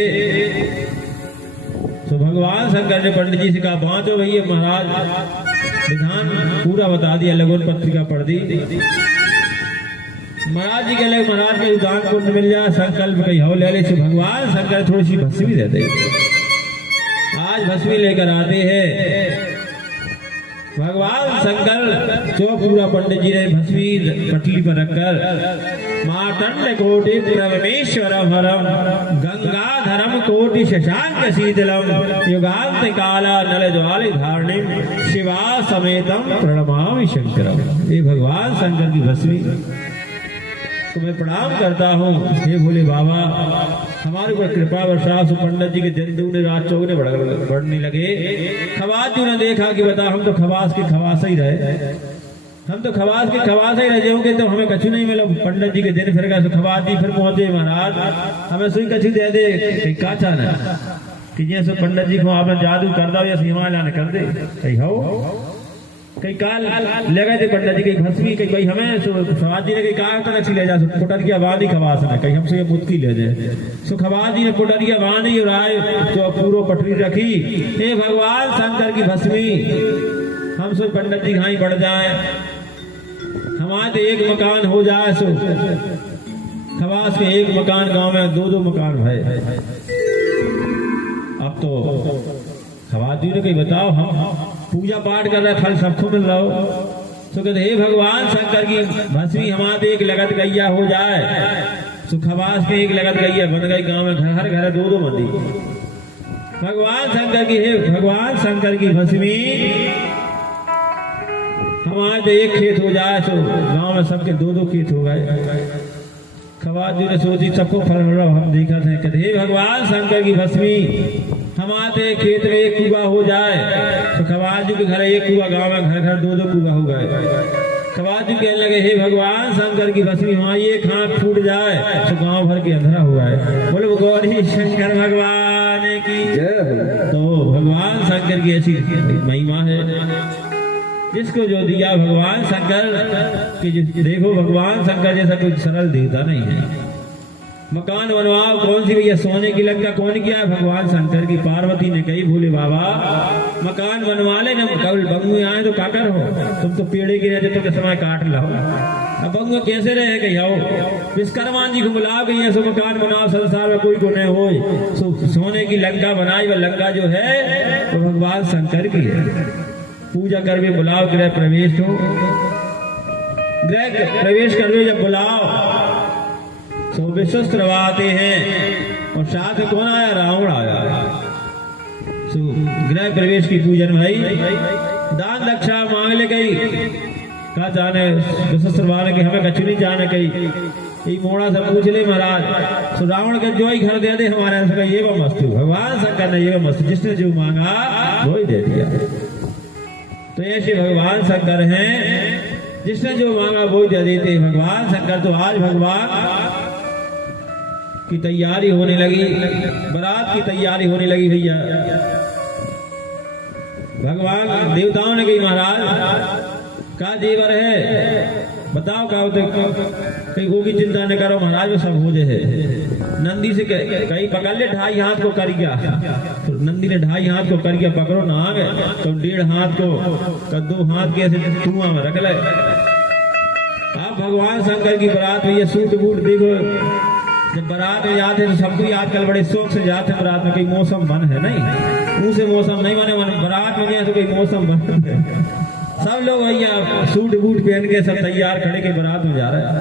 तो भगवान शंकर ने पंडित जी से कहा, बाँचो भैया महाराज, विधान पूरा बता दिया, लगन पत्रिका पढ़ दी। महाराज जी कहले, महाराज के दान पुण्य मिल जाए, संकल्प कहीं हो ले ले। तो भगवान शंकर थोड़ी सी भस्मी देते, आज भस्मी लेकर आते हैं। भगवान शंकर जो पूरा पंडित जी ने भस्मी पटली पर रखकर, मातंड कोटि परमेश्वरम हरम गंगाधरम कोटि शशांक शीतलम युगांत काला नल ज्वाल धारणिम शिवा समेतम प्रणमामि शंकरम। ये भगवान शंकर की भस्मी तो मैं प्रणाम करता हूँ। हे भोले बाबा, हमारे ऊपर कृपा वर्षा। पंडित जी के दिन दूने रात चौगने बढ़ने लगे। खवास जी ने देखा कि बता, हम तो खवास के खवास ही रहे, हम तो खवास के खवास ही रह जाओगे, तो हमें कछु नहीं मिला। पंडित जी के दिन फिर गए, तो खवास जी फिर पहुंचे, महाराज हमें सुई कछु दे दे, का चाहना कि जैसे पंडित जी को आपने जादू कर दो या हिमालय ने कर दे, कहीं हो कई काल लगे थे पंडित जी की भस्मी, कहीं भाई हमें खवास जी ने कहीं कहा तक ले जा, पुटरिया बांधी खवास ने कहीं हमसे मुक्ति ले जाए। सो खवास जी ने पुटरिया बांधी और आए तो पूरा पटरी रखी। हे भगवान शंकर की भस्मी, हम सब पंडित जी घाई बढ़ जाए, हमारे एक मकान हो जाए। सो खवास के एक मकान, गांव में दो दो मकान है। अब तो खवास जी ने कहीं बताओ, हम पूजा पाठ कर रहे, फल सबको मिल रहा हो। तो कहते, हे भगवान शंकर की भस्मी, हमारे एक लगत गैया हो जाए। तो खवास के एक लगत गैया बन गई, गांव में हर घर दो दो मंदिर। भगवान शंकर की भस्मी हमारे तो एक खेत हो जाए तो गांव में सबके दो दो खेत हो गए। खवाज जी ने सोची सबको फल मिल रहा, हम देखा था कहते हे भगवान शंकर की भस्मी हमारे खेत में एक कुआ हो जाए तो खवाज जी के घर एक कुआ, गांव में घर घर दो दो कुआ हो गए। खवाज जी कहने लगे हे भगवान शंकर की भस्मी हमारी एक हाथ फूट जाए तो गांव भर के अंधेरा हुआ है। बोले गौरी शंकर भगवान की जय हो। तो भगवान शंकर की ऐसी महिमा है, जिसको जो दिया भगवान शंकर कि देखो भगवान शंकर जैसा कोई सरल देवता नहीं है। मकान बनवाओ कौन सी भैया सोने की लंका कौन किया है? भगवान शंकर की। पार्वती ने कही भोले बाबा मकान बनवा ले, कल बंगुए आए तो काकर हो, तुम तो पेड़े की रहते तो समय काट लाओ। अब बंगुए कैसे रहे कही आओ विश्वकर्मान जी को बुलाओ कि ऐसा मकान बनाओ संसार में कोई को नहीं हो। सोने की लंका बनाई, वह लंका जो है वो भगवान शंकर की है। पूजा कर भी बुलाओ, गृह प्रवेश हो, गृह प्रवेश कर भी जब बुलाओ तो विश्वस्त्र आते हैं और साथ में कौन आया? रावण आया। तो गृह प्रवेश की पूजन भाई दान दक्षा मांग ले गई, कहा जाने विश्वस्त्र वाले के हमें कछु नहीं जाने कही मोड़ा से पूछ ले महाराज। तो रावण के जो ही घर दे दे हमारे ये वो मस्त भगवान शंकर ने ये वो मस्त जिसने जो मांगा वो ही दे दिया। तो ऐसे भगवान शंकर हैं, जिसने जो मांगा वो ही दे देते भगवान शंकर। तो आज भगवान की तैयारी होने लगी, बारात की तैयारी होने लगी भैया। भगवान देवताओं ने कही महाराज का जेवर है बताओ का कहीं वो की चिंता न करो महाराज वो सब हो जाए। नंदी से कहीं पकड़ ले, 2.5 हाथ को कर गया। तो नंदी ने 2.5 हाथ को कर गया, पकड़ो ना आ गए तो 1.5 हाथ को 2 हाथ के ऐसे धुआं में रख ले। अब भगवान शंकर की बारात भैया सूट बूट देखो, जब बारात में जाते तो सबको आजकल बड़े शौक से जाते हैं बारात में। कोई मौसम बन है नहीं, मुंह से मौसम नहीं बने, बारात में गया तो कोई मौसम बन है। सब लोग भैया सूट बूट पहन के सब तैयार खड़े के बारात में जा रहे हैं।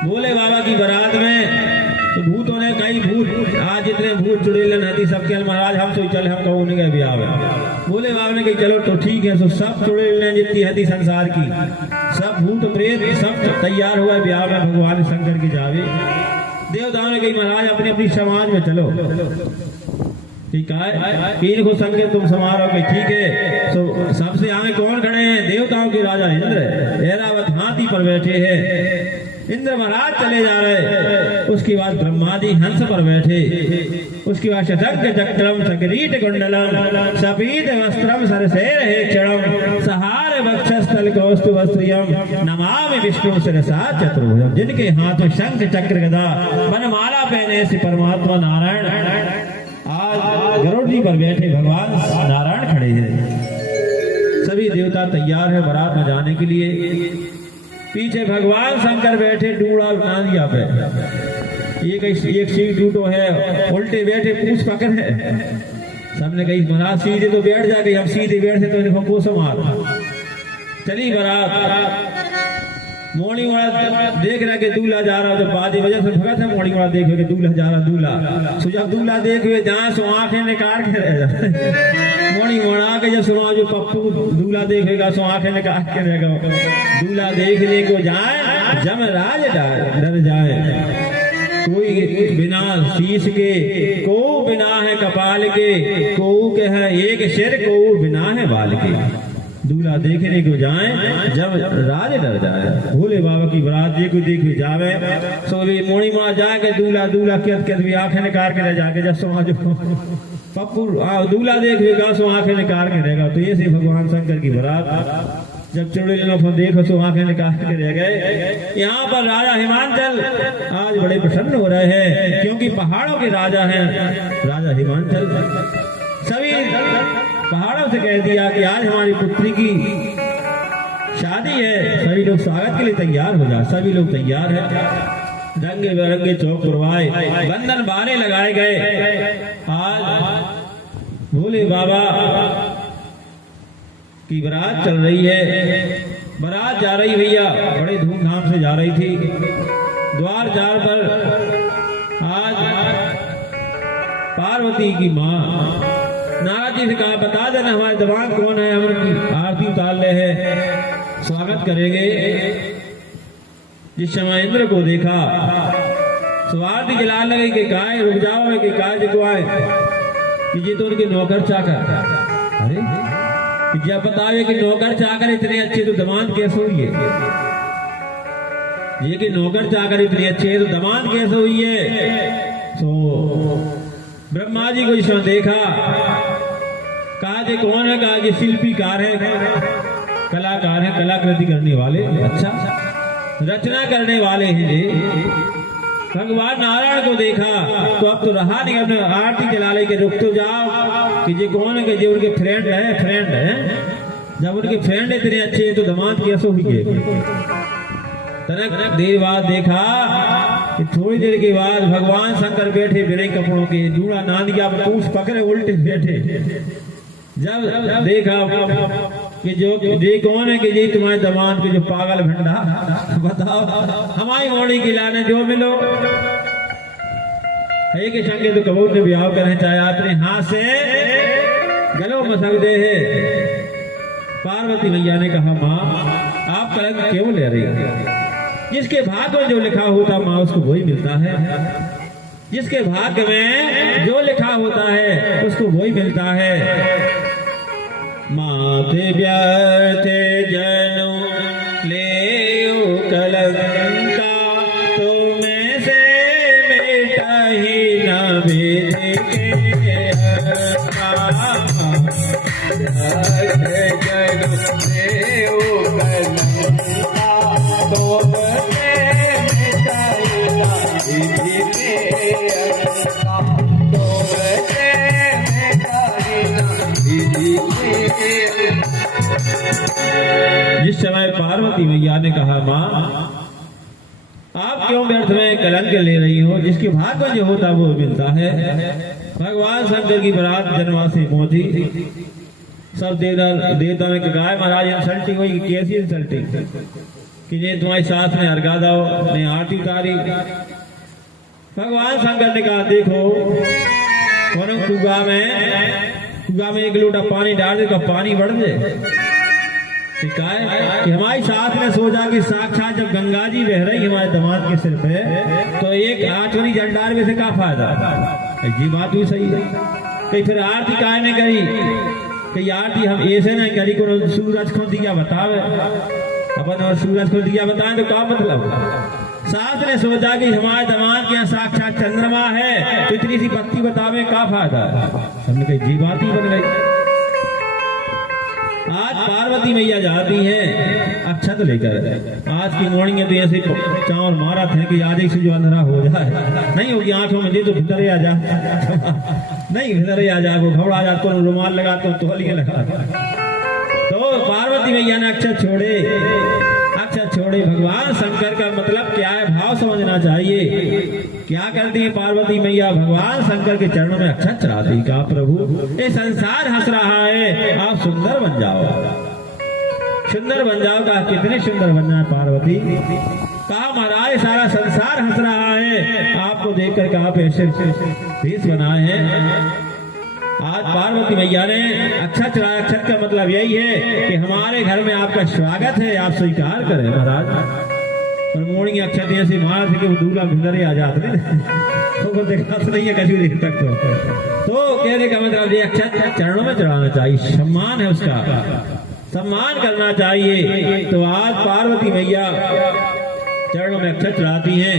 भोले बाबा की बारात में तो भूतों ने कई भूत आज जितने भूत चुड़ैल हती सबके महाराज हम तो चले हम कहूँ नहीं गए ब्याह में। भोले बाबा ने कही चलो तो ठीक है। तो सब चुड़ैल जितनी हती संसार की सब भूत प्रेत सब तैयार हुआ ब्याह में भगवान शंकर की जावे। देवताओं ने कही महाराज अपनी अपनी समाज में चलो, ठीक है तीन को संग तुम समारोह के ठीक है। तो सबसे आगे कौन खड़े हैं? देवताओं के राजा इंद्र ऐरावत हाथी पर बैठे हैं। इंद्र महाराज चले जा रहे, उसके बाद ब्रह्मादि हंस पर बैठे, उसके बाद शतक चक्रम सकरीट कुंडलम सफीद वस्त्रम सरसेर हे क्षणम सहार वक्षस्थल कौस्तु वस्त्रियम नमामि विष्णु शिरसा चतुर्भुजम। जिनके हाथ में शंख चक्र गदा वनमाला पहने से परमात्मा नारायण आज गरुड़ जी पर बैठे भगवान नारायण खड़े हैं। सभी देवता तैयार है बारात में जाने के लिए। पीछे भगवान शंकर बैठे डूड़ा नांदिया पे, एक सीट टूटो है, उल्टे बैठे पूछ पकड़ है। सबने कही महाराज सीधे तो बैठ जा गई, हम सीधे बैठे तो देखो कोसो मार। चली बारात मोड़ी वाला देख रहा कि दूल्हा जा रहा, तो बाजी वजह से भगत है मोड़ी वाला देख के दूल्हा जा रहा। दूल्हा सो जब दूल्हा देख हुए जहाँ सो आंखें निकाल के रह जाए। मोड़ी मोड़ा के जब सुना जो पप्पू दूल्हा देखेगा सो आंखें निकाल के रहेगा। दूल्हा देखने को जाए जमराज डर जाए। कोई बिना शीश के, को बिना है कपाल के, को के है एक सिर, को बिना है बाल के। दूल्हा देखने को जाए जब राज डर जाए। भोले बाबा की बारात देखो देखो जावे सो भी मोड़ी मार जाके दूल्हा कहत भी आंखें निकाल के रह जाके जब समाज पप्पू दूल्हा देखेगा सो आंखें निकाल के रहेगा। तो ऐसे भगवान शंकर की बारात जब चुड़ैलों को देखो सो आंखें निकाल के रह गए। यहाँ पर राजा हिमांचल आज बड़े प्रसन्न हो रहे हैं क्योंकि पहाड़ों के राजा हैं राजा हिमांचल। सभी पहाड़ों से कह दिया कि आज हमारी पुत्री की शादी है, सभी लोग स्वागत के लिए तैयार हो जाए। सभी लोग तैयार हैं, रंगे बिरंगे चौक उड़वाए, बंधन बारे लगाए गए। आज भोले बाबा की बारात चल रही है। बारात जा रही भैया बड़े धूमधाम से जा रही थी। द्वार पर आज पार्वती की माँ नारद जी से कहा बता देना हमारे दीवान कौन है, हम उनकी आरती उतार रहे हैं, स्वागत करेंगे। जिस समय इंद्र को देखा स्वार्थी जला लगे कि गाय रुक जाओ है कि गाय जगवाए कि ये तो उनके नौकर चाकर। अरे कि जब बतावे कि नौकर चाकर इतने अच्छे तो दमाद कैसे हुई है, ये कि नौकर चाकर इतने अच्छे हैं तो दमाद कैसे हुई है। तो ब्रह्मा जी को इसमें देखा, कहा जी कौन है, कहा जी शिल्पीकार है, कलाकार है, कलाकृति करने वाले, अच्छा रचना करने वाले हैं जी। भगवान नारायण को देखा तो अब तो रहा नहीं, अपने आरती जला ले के रुक तो जाओ कि ये कौन है, कि जो उनके फ्रेंड है। जब उनके फ्रेंड इतने अच्छे हैं तो दमाद कैसे हुई है। तनक देर बाद देखा कि थोड़ी देर के बाद भगवान शंकर बैठे बिना कपड़ों के, जूड़ा नादिया पूछ पकड़े उल्टे बैठे। जब देखा कि जो ये कौन है, कि ये तुम्हारे दमाद के जो पागल भंडा, बताओ हमारी मोड़ी की लाने जो मिलो है के संगे तो कबूर ने ब्याह करें, चाहे अपने हाथ से गलो मसक दे है। पार्वती मैया ने कहा माँ आप कलंक क्यों ले रही है, जिसके भाग्य में जो लिखा होता माँ उसको वही मिलता है, जिसके भाग्य में जो लिखा होता है उसको वही मिलता है। माते व्यर्थ जनु ले कलंका, तुम्हें से मिटा ही न भेद के जिस समय पार्वती मैया ने कहा माँ आप क्यों व्यर्थ में कलंक ले रही हो, जिसके भाग्य में जो होता वो मिलता है। भगवान शंकर की बारात जनवासी पहुंची, सब देवता ने कहा महाराज इंसल्टिंग हुई, कैसी इंसल्टिंग कि ये तुम्हारी साथ में अर्घा दो, ने आरती उतारी। भगवान शंकर ने कहा देखो कुआ में एक लोटा पानी डाल दे, का पानी बढ़ जाए। ठीक है कि हमारी साथ में सोचा कि साक्षात जब गंगा जी बह रही हमारे दमाद के सिर पे, तो एक आठवनी जलडार में से क्या फायदा। ये बात भी सही है कि फिर आरती काय ने करी, कि आरती हम ऐसे नहीं करी को सूरज को दिया बतावे, अपन और सूरज को दिया बताएं तो क्या मतलब। सास ने सोचा कि हमारे दमाद के यहाँ साक्षात चंद्रमा है, तो इतनी सी बत्ती बतावे क्या फायदा। हमने कही जी बात ही बन गई। आज पार्वती मैया जाती है अक्षत लेकर, आज की मॉर्निंग में तो ऐसे चावल मारा थे कि आज से जो अंधेरा हो जाए, नहीं होगी आंखों में, तो भीतर आ जा नहीं भीतर आ जाए, वो घबरा जाते हैं, रुमाल लगाते हैं, तौलिए लगा। तो पार्वती मैया ने अक्षत छोड़े। भगवान शंकर का मतलब क्या है, भाव समझना चाहिए। क्या करती है पार्वती मैया, भगवान शंकर के चरणों में अक्षत चढ़ाती, कहा प्रभु ये संसार हंस रहा है, आप सुंदर बन जाओ, सुंदर बन जाओ। कहा कितने सुंदर बनना है पार्वती, कहा महाराज सारा संसार हंस रहा है, आपको देखकर कहा आप ऐसे भेष बनाए हैं। आज पार्वती मैया ने अक्षत चढ़ाया। अक्षत का मतलब यही है कि हमारे घर में आपका स्वागत है, आप स्वीकार करें महाराज। और मोड़ी अक्षत ऐसे मार थे कि वो दूल्हा भीतर आ जाते तो देखा तो नहीं है कभी देर तक। तो कहने का मतलब ये अक्षत चरणों में चढ़ाना चाहिए, सम्मान है उसका, सम्मान करना चाहिए। तो आज पार्वती मैया चरणों में अक्षत चढ़ाती हैं।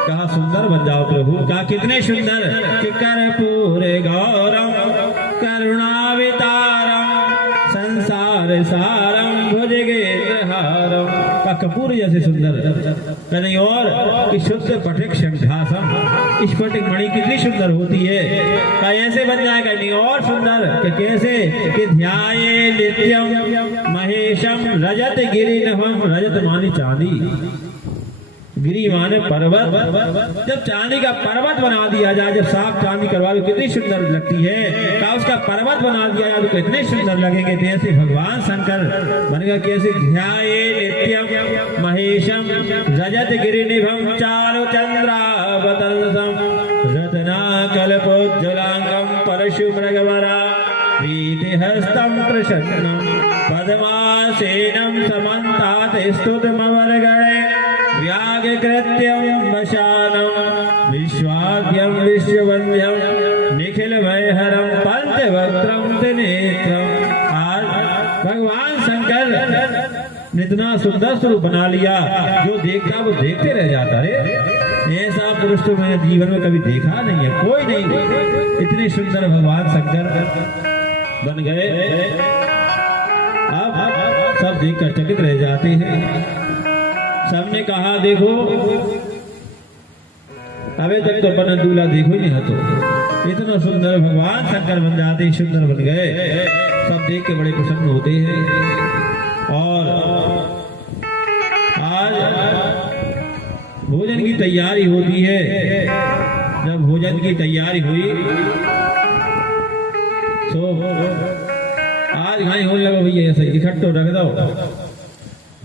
कहा सुंदर बन जाओ प्रभु, कहा कितने सुंदर कि कर्पूरे गौरम करुणावितारम संसार सारम भुजगेन्द्रहारम, का कपूर जैसे सुंदर नहीं और कि शुद्ध पटिक शंखासम, स्फटिक मणि कितनी सुंदर होती है, का ऐसे बन जाएगा नहीं और सुंदर कि कैसे कि ध्याये नित्यम महेशम रजत गिरि नभम, रजत मानी चांदी, गिरी माने पर्वत। जब चांदी का पर्वत बना दिया जाए, जब साफ चांदी करवा दो कितनी सुंदर लगती है, का उसका पर्वत बना दिया जाए तो कितने सुंदर लगेंगे। जैसे भगवान शंकर बनेगा, कैसे ध्याये नित्यम महेशम रजत गिरि निभम चारु चंद्रावतंसम रत्ना कल्पोज्ज्वला परशु मृगवरा प्रीति हस्तम प्रसन्नम पद्मासेनम समन्तात स्तुतमवरगणे व्याघकृत्यम वशानम विश्वाद्यम विश्ववन्द्यम निखिल भयहरम पंचवक्त्रम त्रिनेत्रम। आज भगवान शंकर ने इतना सुंदर स्वरूप बना लिया, जो देखता वो देखते रह जाता है। ऐसा पुरुष तो मैंने जीवन में कभी देखा नहीं है, कोई नहीं। इतने सुंदर भगवान शंकर बन गए। अब सब देखकर चकित रह जाते हैं। सबने कहा देखो अबे तक तो अपन दूल्हा देखो ही नहीं तो इतना सुंदर भगवान शंकर बन जाते, सुंदर बन गए। सब देख के बड़े प्रसन्न होते हैं। और आज भोजन की तैयारी होती है। जब भोजन की तैयारी हुई तो आज घाई होने लगा भैया ऐसे इकट्ठो रख दो।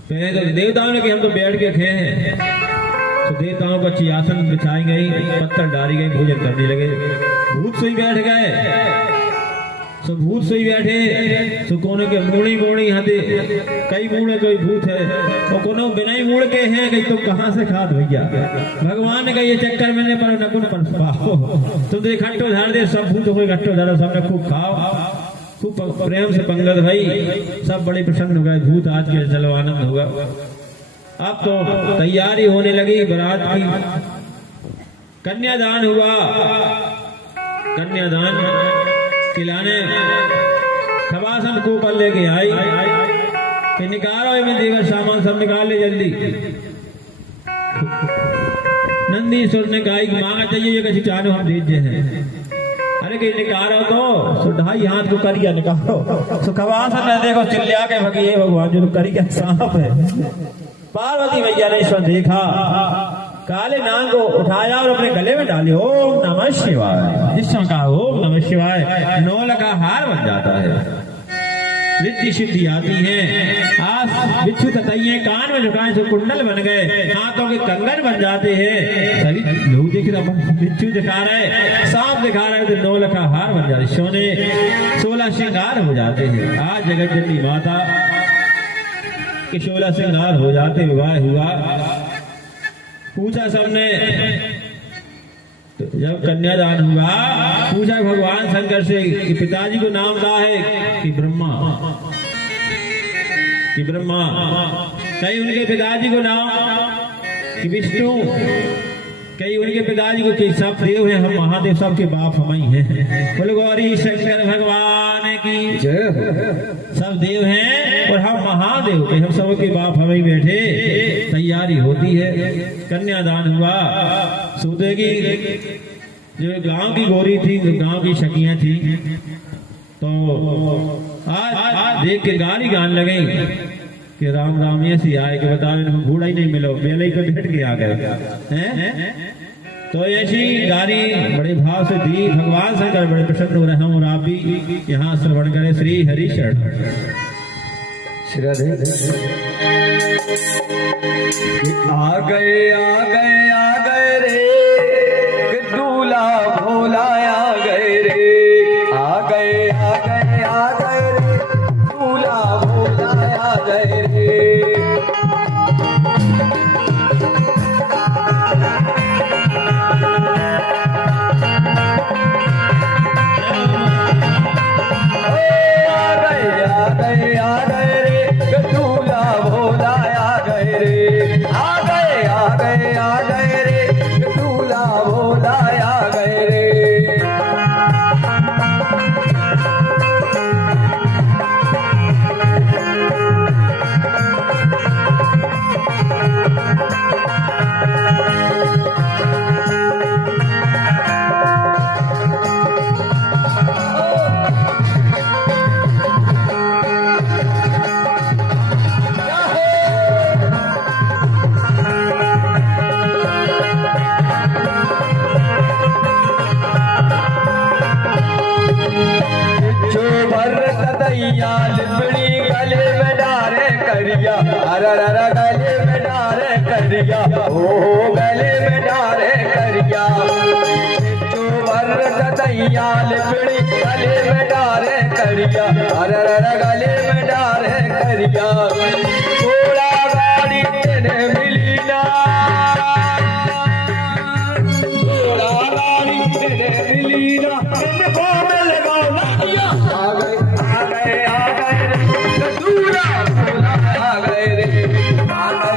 पहले तो देवताओं ने कि हम तो बैठ के खे हैं, तो देवताओं को अच्छी आसन बिछाई गई, पत्थर डाली गई, भोजन करने लगे। भूत सोई बैठ गए, तो भूत सोई बैठे तो कोने के मूड़ी मूड़ी हाथे कई मूड़े कोई भूत है और कोनो बिना ही मूड़ के हैं कि तुम कहाँ से खाद भैया। भगवान ने कहा ये चक्कर मैंने पर नकुन पर पाओ, तुम तो इकट्ठो धार दे, सब भूत को इकट्ठो धारो, सबने खूब खाओ, खूब प्रेम से पंगत भाई। सब बड़े प्रसन्न हो गए, भूत आज के चलो आनंद होगा। अब तो तैयारी होने लगी बारात की। कन्यादान हुआ। कन्यादान खिलाने खबासन को पर लेके आई कि निकालो में देवर सामान सब निकाल ले जल्दी। नंदीश्वर ने कहा कि मांगा चाहिए ये कहीं चारो हम दीजिए हैं। अरे कि निकालो तो ढाई हाथ को करिया निकालो। तो खबासन ने देखो चिल्ला के भगिए भगवान जो करिया सांप है। पार्वती मैया ने ईश्वर देखा, काले नाग को उठाया और अपने गले में डाले। ओम नमः शिवाय। जिसने कहा ओम नमः शिवाय, 9 लखा हार बन जाता है, रिद्धि सिद्धि आती है। आज बिच्छू ततैये कान में झुकाए तो कुंडल बन गए, हाथों के कंगन बन जाते हैं। सभी लोग देख रहे, बिच्छू दिखा रहे, सांप दिखा रहे, तो 9 लखा हार बन जाते, सोने 16 श्रृंगार हो जाते हैं। आज जगत जननी माता के 16 श्रृंगार हो जाते, विवाह हुआ। पूछा सबने, तो जब कन्यादान हुआ पूछा भगवान शंकर से कि पिताजी को नाम क्या है? कि ब्रह्मा। कि ब्रह्मा। कहीं उनके पिताजी को नाम कि विष्णु, कहीं उनके पिताजी को कि सब देव हैं, हम महादेव, सबके बाप हम ही हैं। बोलो गौरी शंकर भगवान की जय। सब देव हैं और हम महादेव के, हम सबके बाप हम ही बैठे। तैयारी होती है, कन्यादान हुआ। सूते की जो गांव की गोरी थी, गांव की शकियां थी, तो आज देख के गाली गान लगे कि राम राम ऐसी आए कि बता घोड़ा ही नहीं मिलो, बेले ही पे बैठ के आ गए हैं। तो ऐसी गाली बड़े भाव से दी। भगवान शंकर बड़े प्रसन्न हो रहे हैं और आप भी यहाँ श्रवण करें। श्री हरि शरण। आ गए रे दूल्हा भोला, आ गए रे, आ गए रे दूल्हा भोला, आ गए रे। लिपड़ी गले में डारे करिया, अरे गले में डारे करिया, ओ गले में डारे करिया। कन्हैया लिपड़ी गले में डारे करिया, अरे गले में डारे करिया। घोड़ा गाड़ी तेरे मिली ना, घोड़ा गाड़ी तेरे मिली ना, इनको में लगाओ नारिया। आ गए आ गए आ गए रे दूल्हा दूल्हा, आ गए रे आ गए।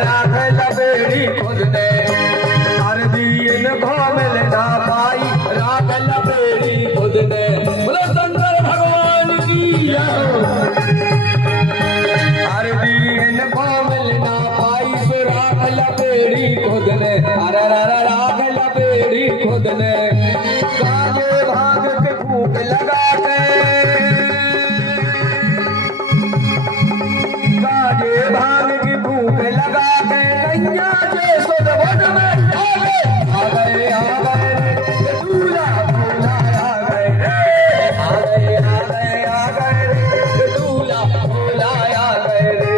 राख लबेड़ी खुद ने, हर दीन को मिलना पाई, राख लबेड़ी खुद ने। बोलो शंकर भगवान की जय। हर दीन को मिलना पाई, सो राख लबेड़ी खुद ने, अरे राख लबेड़ी खुद ने। कागे भाग के फूक लगा के, कागे भाग की भूख लगा के नैया जे सुन वन में आ गए आ गए आ गए रे दूल्हा दूल्हा, आ गए रे आ गए आ गए आ गए रे दूल्हा दूल्हा, आ गए रे।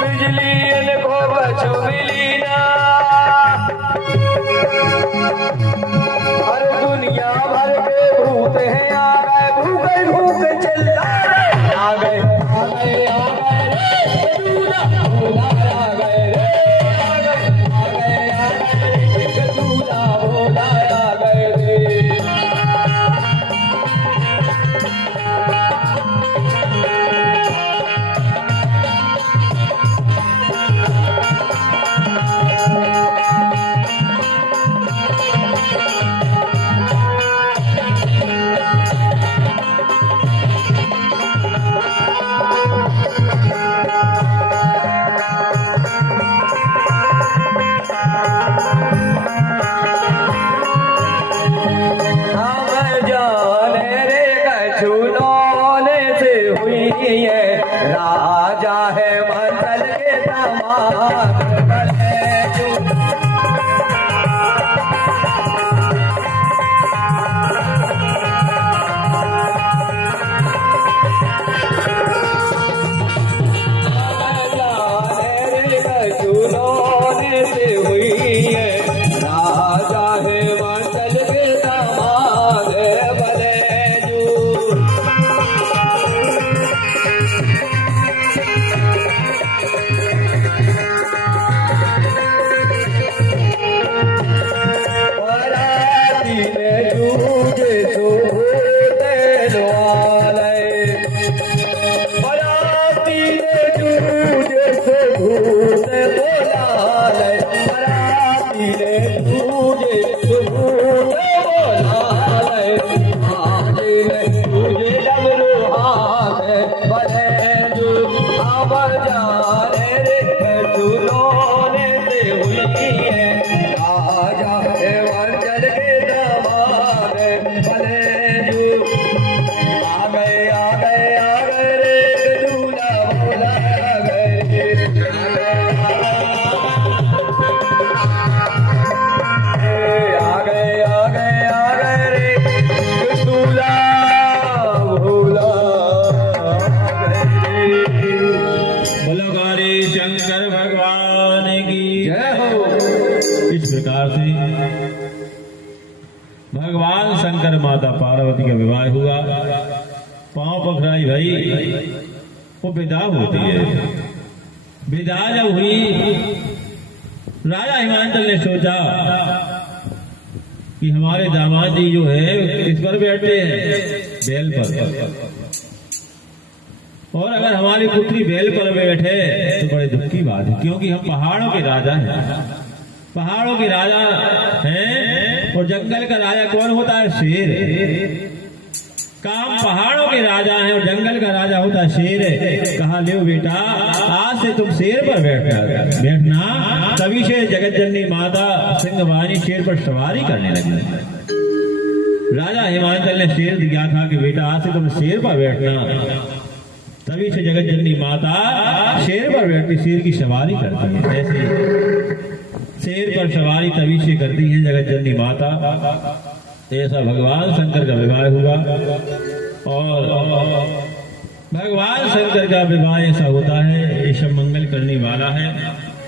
बिजली इनको बचो मिली ना, हर दुनिया भर के भूत हैं आ गए, भूखे भूखे चल आ गए आ गए आ गए रे दूल्हा दूल्हा, आ गए रे आ गए आ गए आ गए दूल्हा दूल्हा, आ गए रे। राजा है मंडल के दामाद से हुई है, राजा है मंडल के दामाद बले जो। भोला माता पार्वती का विवाह हुआ। पांव पकड़ाई भाई, वो विदा होती है। विदा जब हुई, राजा हिमांचल ने सोचा कि हमारे दामाद जी जो है किस पर बैठते हैं, बैल पर, और अगर हमारी पुत्री बैल पर बैठे तो बड़े दुख की बात है, क्योंकि हम पहाड़ों के राजा हैं। पहाड़ों के राजा हैं और जंगल का राजा कौन होता है, शेर। काम पहाड़ों के राजा हैं और जंगल का राजा होता है शेर। कहा ले बेटा, आज से तुम शेर पर बैठना। तभी से जगत जननी माता सिंहवाहिनी शेर पर सवारी करने लगी। राजा हिमांचल ने शेर दिया था कि बेटा आज से तुम शेर पर बैठना। तभी से जगत जननी माता शेर पर बैठती, शेर की सवारी करती है। ऐसे शेर पर सवारी तभी से करती है जगत जननी माता। ऐसा भगवान शंकर का विवाह हुआ, और भगवान शंकर का विवाह ऐसा होता है, ये सब मंगल करने वाला है।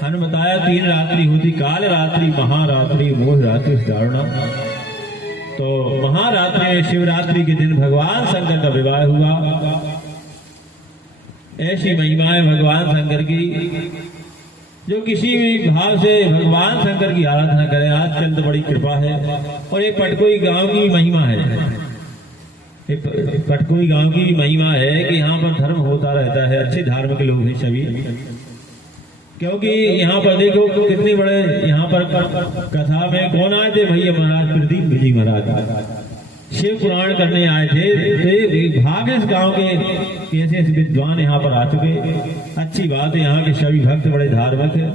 हमने बताया 3 रात्रि होती, काल रात्रि, महारात्रि, मोह रात्रि, दारुणा। तो महारात्रि में शिवरात्रि के दिन भगवान शंकर का विवाह हुआ। ऐसी महिमा है भगवान शंकर की, जो किसी भी भाव से भगवान शंकर की आराधना करें। आजकल तो बड़ी कृपा है। और ये पटकोई गांव की महिमा है, पटकोई गांव की महिमा है कि यहाँ पर धर्म होता रहता है। अच्छे धार्मिक लोग हैं सभी, क्योंकि यहाँ पर देखो कितने बड़े, यहाँ पर कथा में कौन आए थे, भैया महाराज प्रदीप विजय महाराज शिव पुराण करने आए थे। भाग्य इस गांव के ऐसे ऐसे विद्वान यहाँ पर आ चुके। अच्छी बात है, यहाँ के सभी भक्त बड़े धार्मिक है।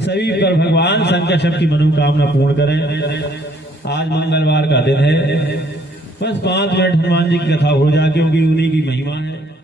सभी पर भगवान शंकर सबकी मनोकामना पूर्ण करें। आज मंगलवार का दिन है, बस 5 मिनट हनुमान जी की कथा हो जाए, क्योंकि उन्हीं की महिमा है।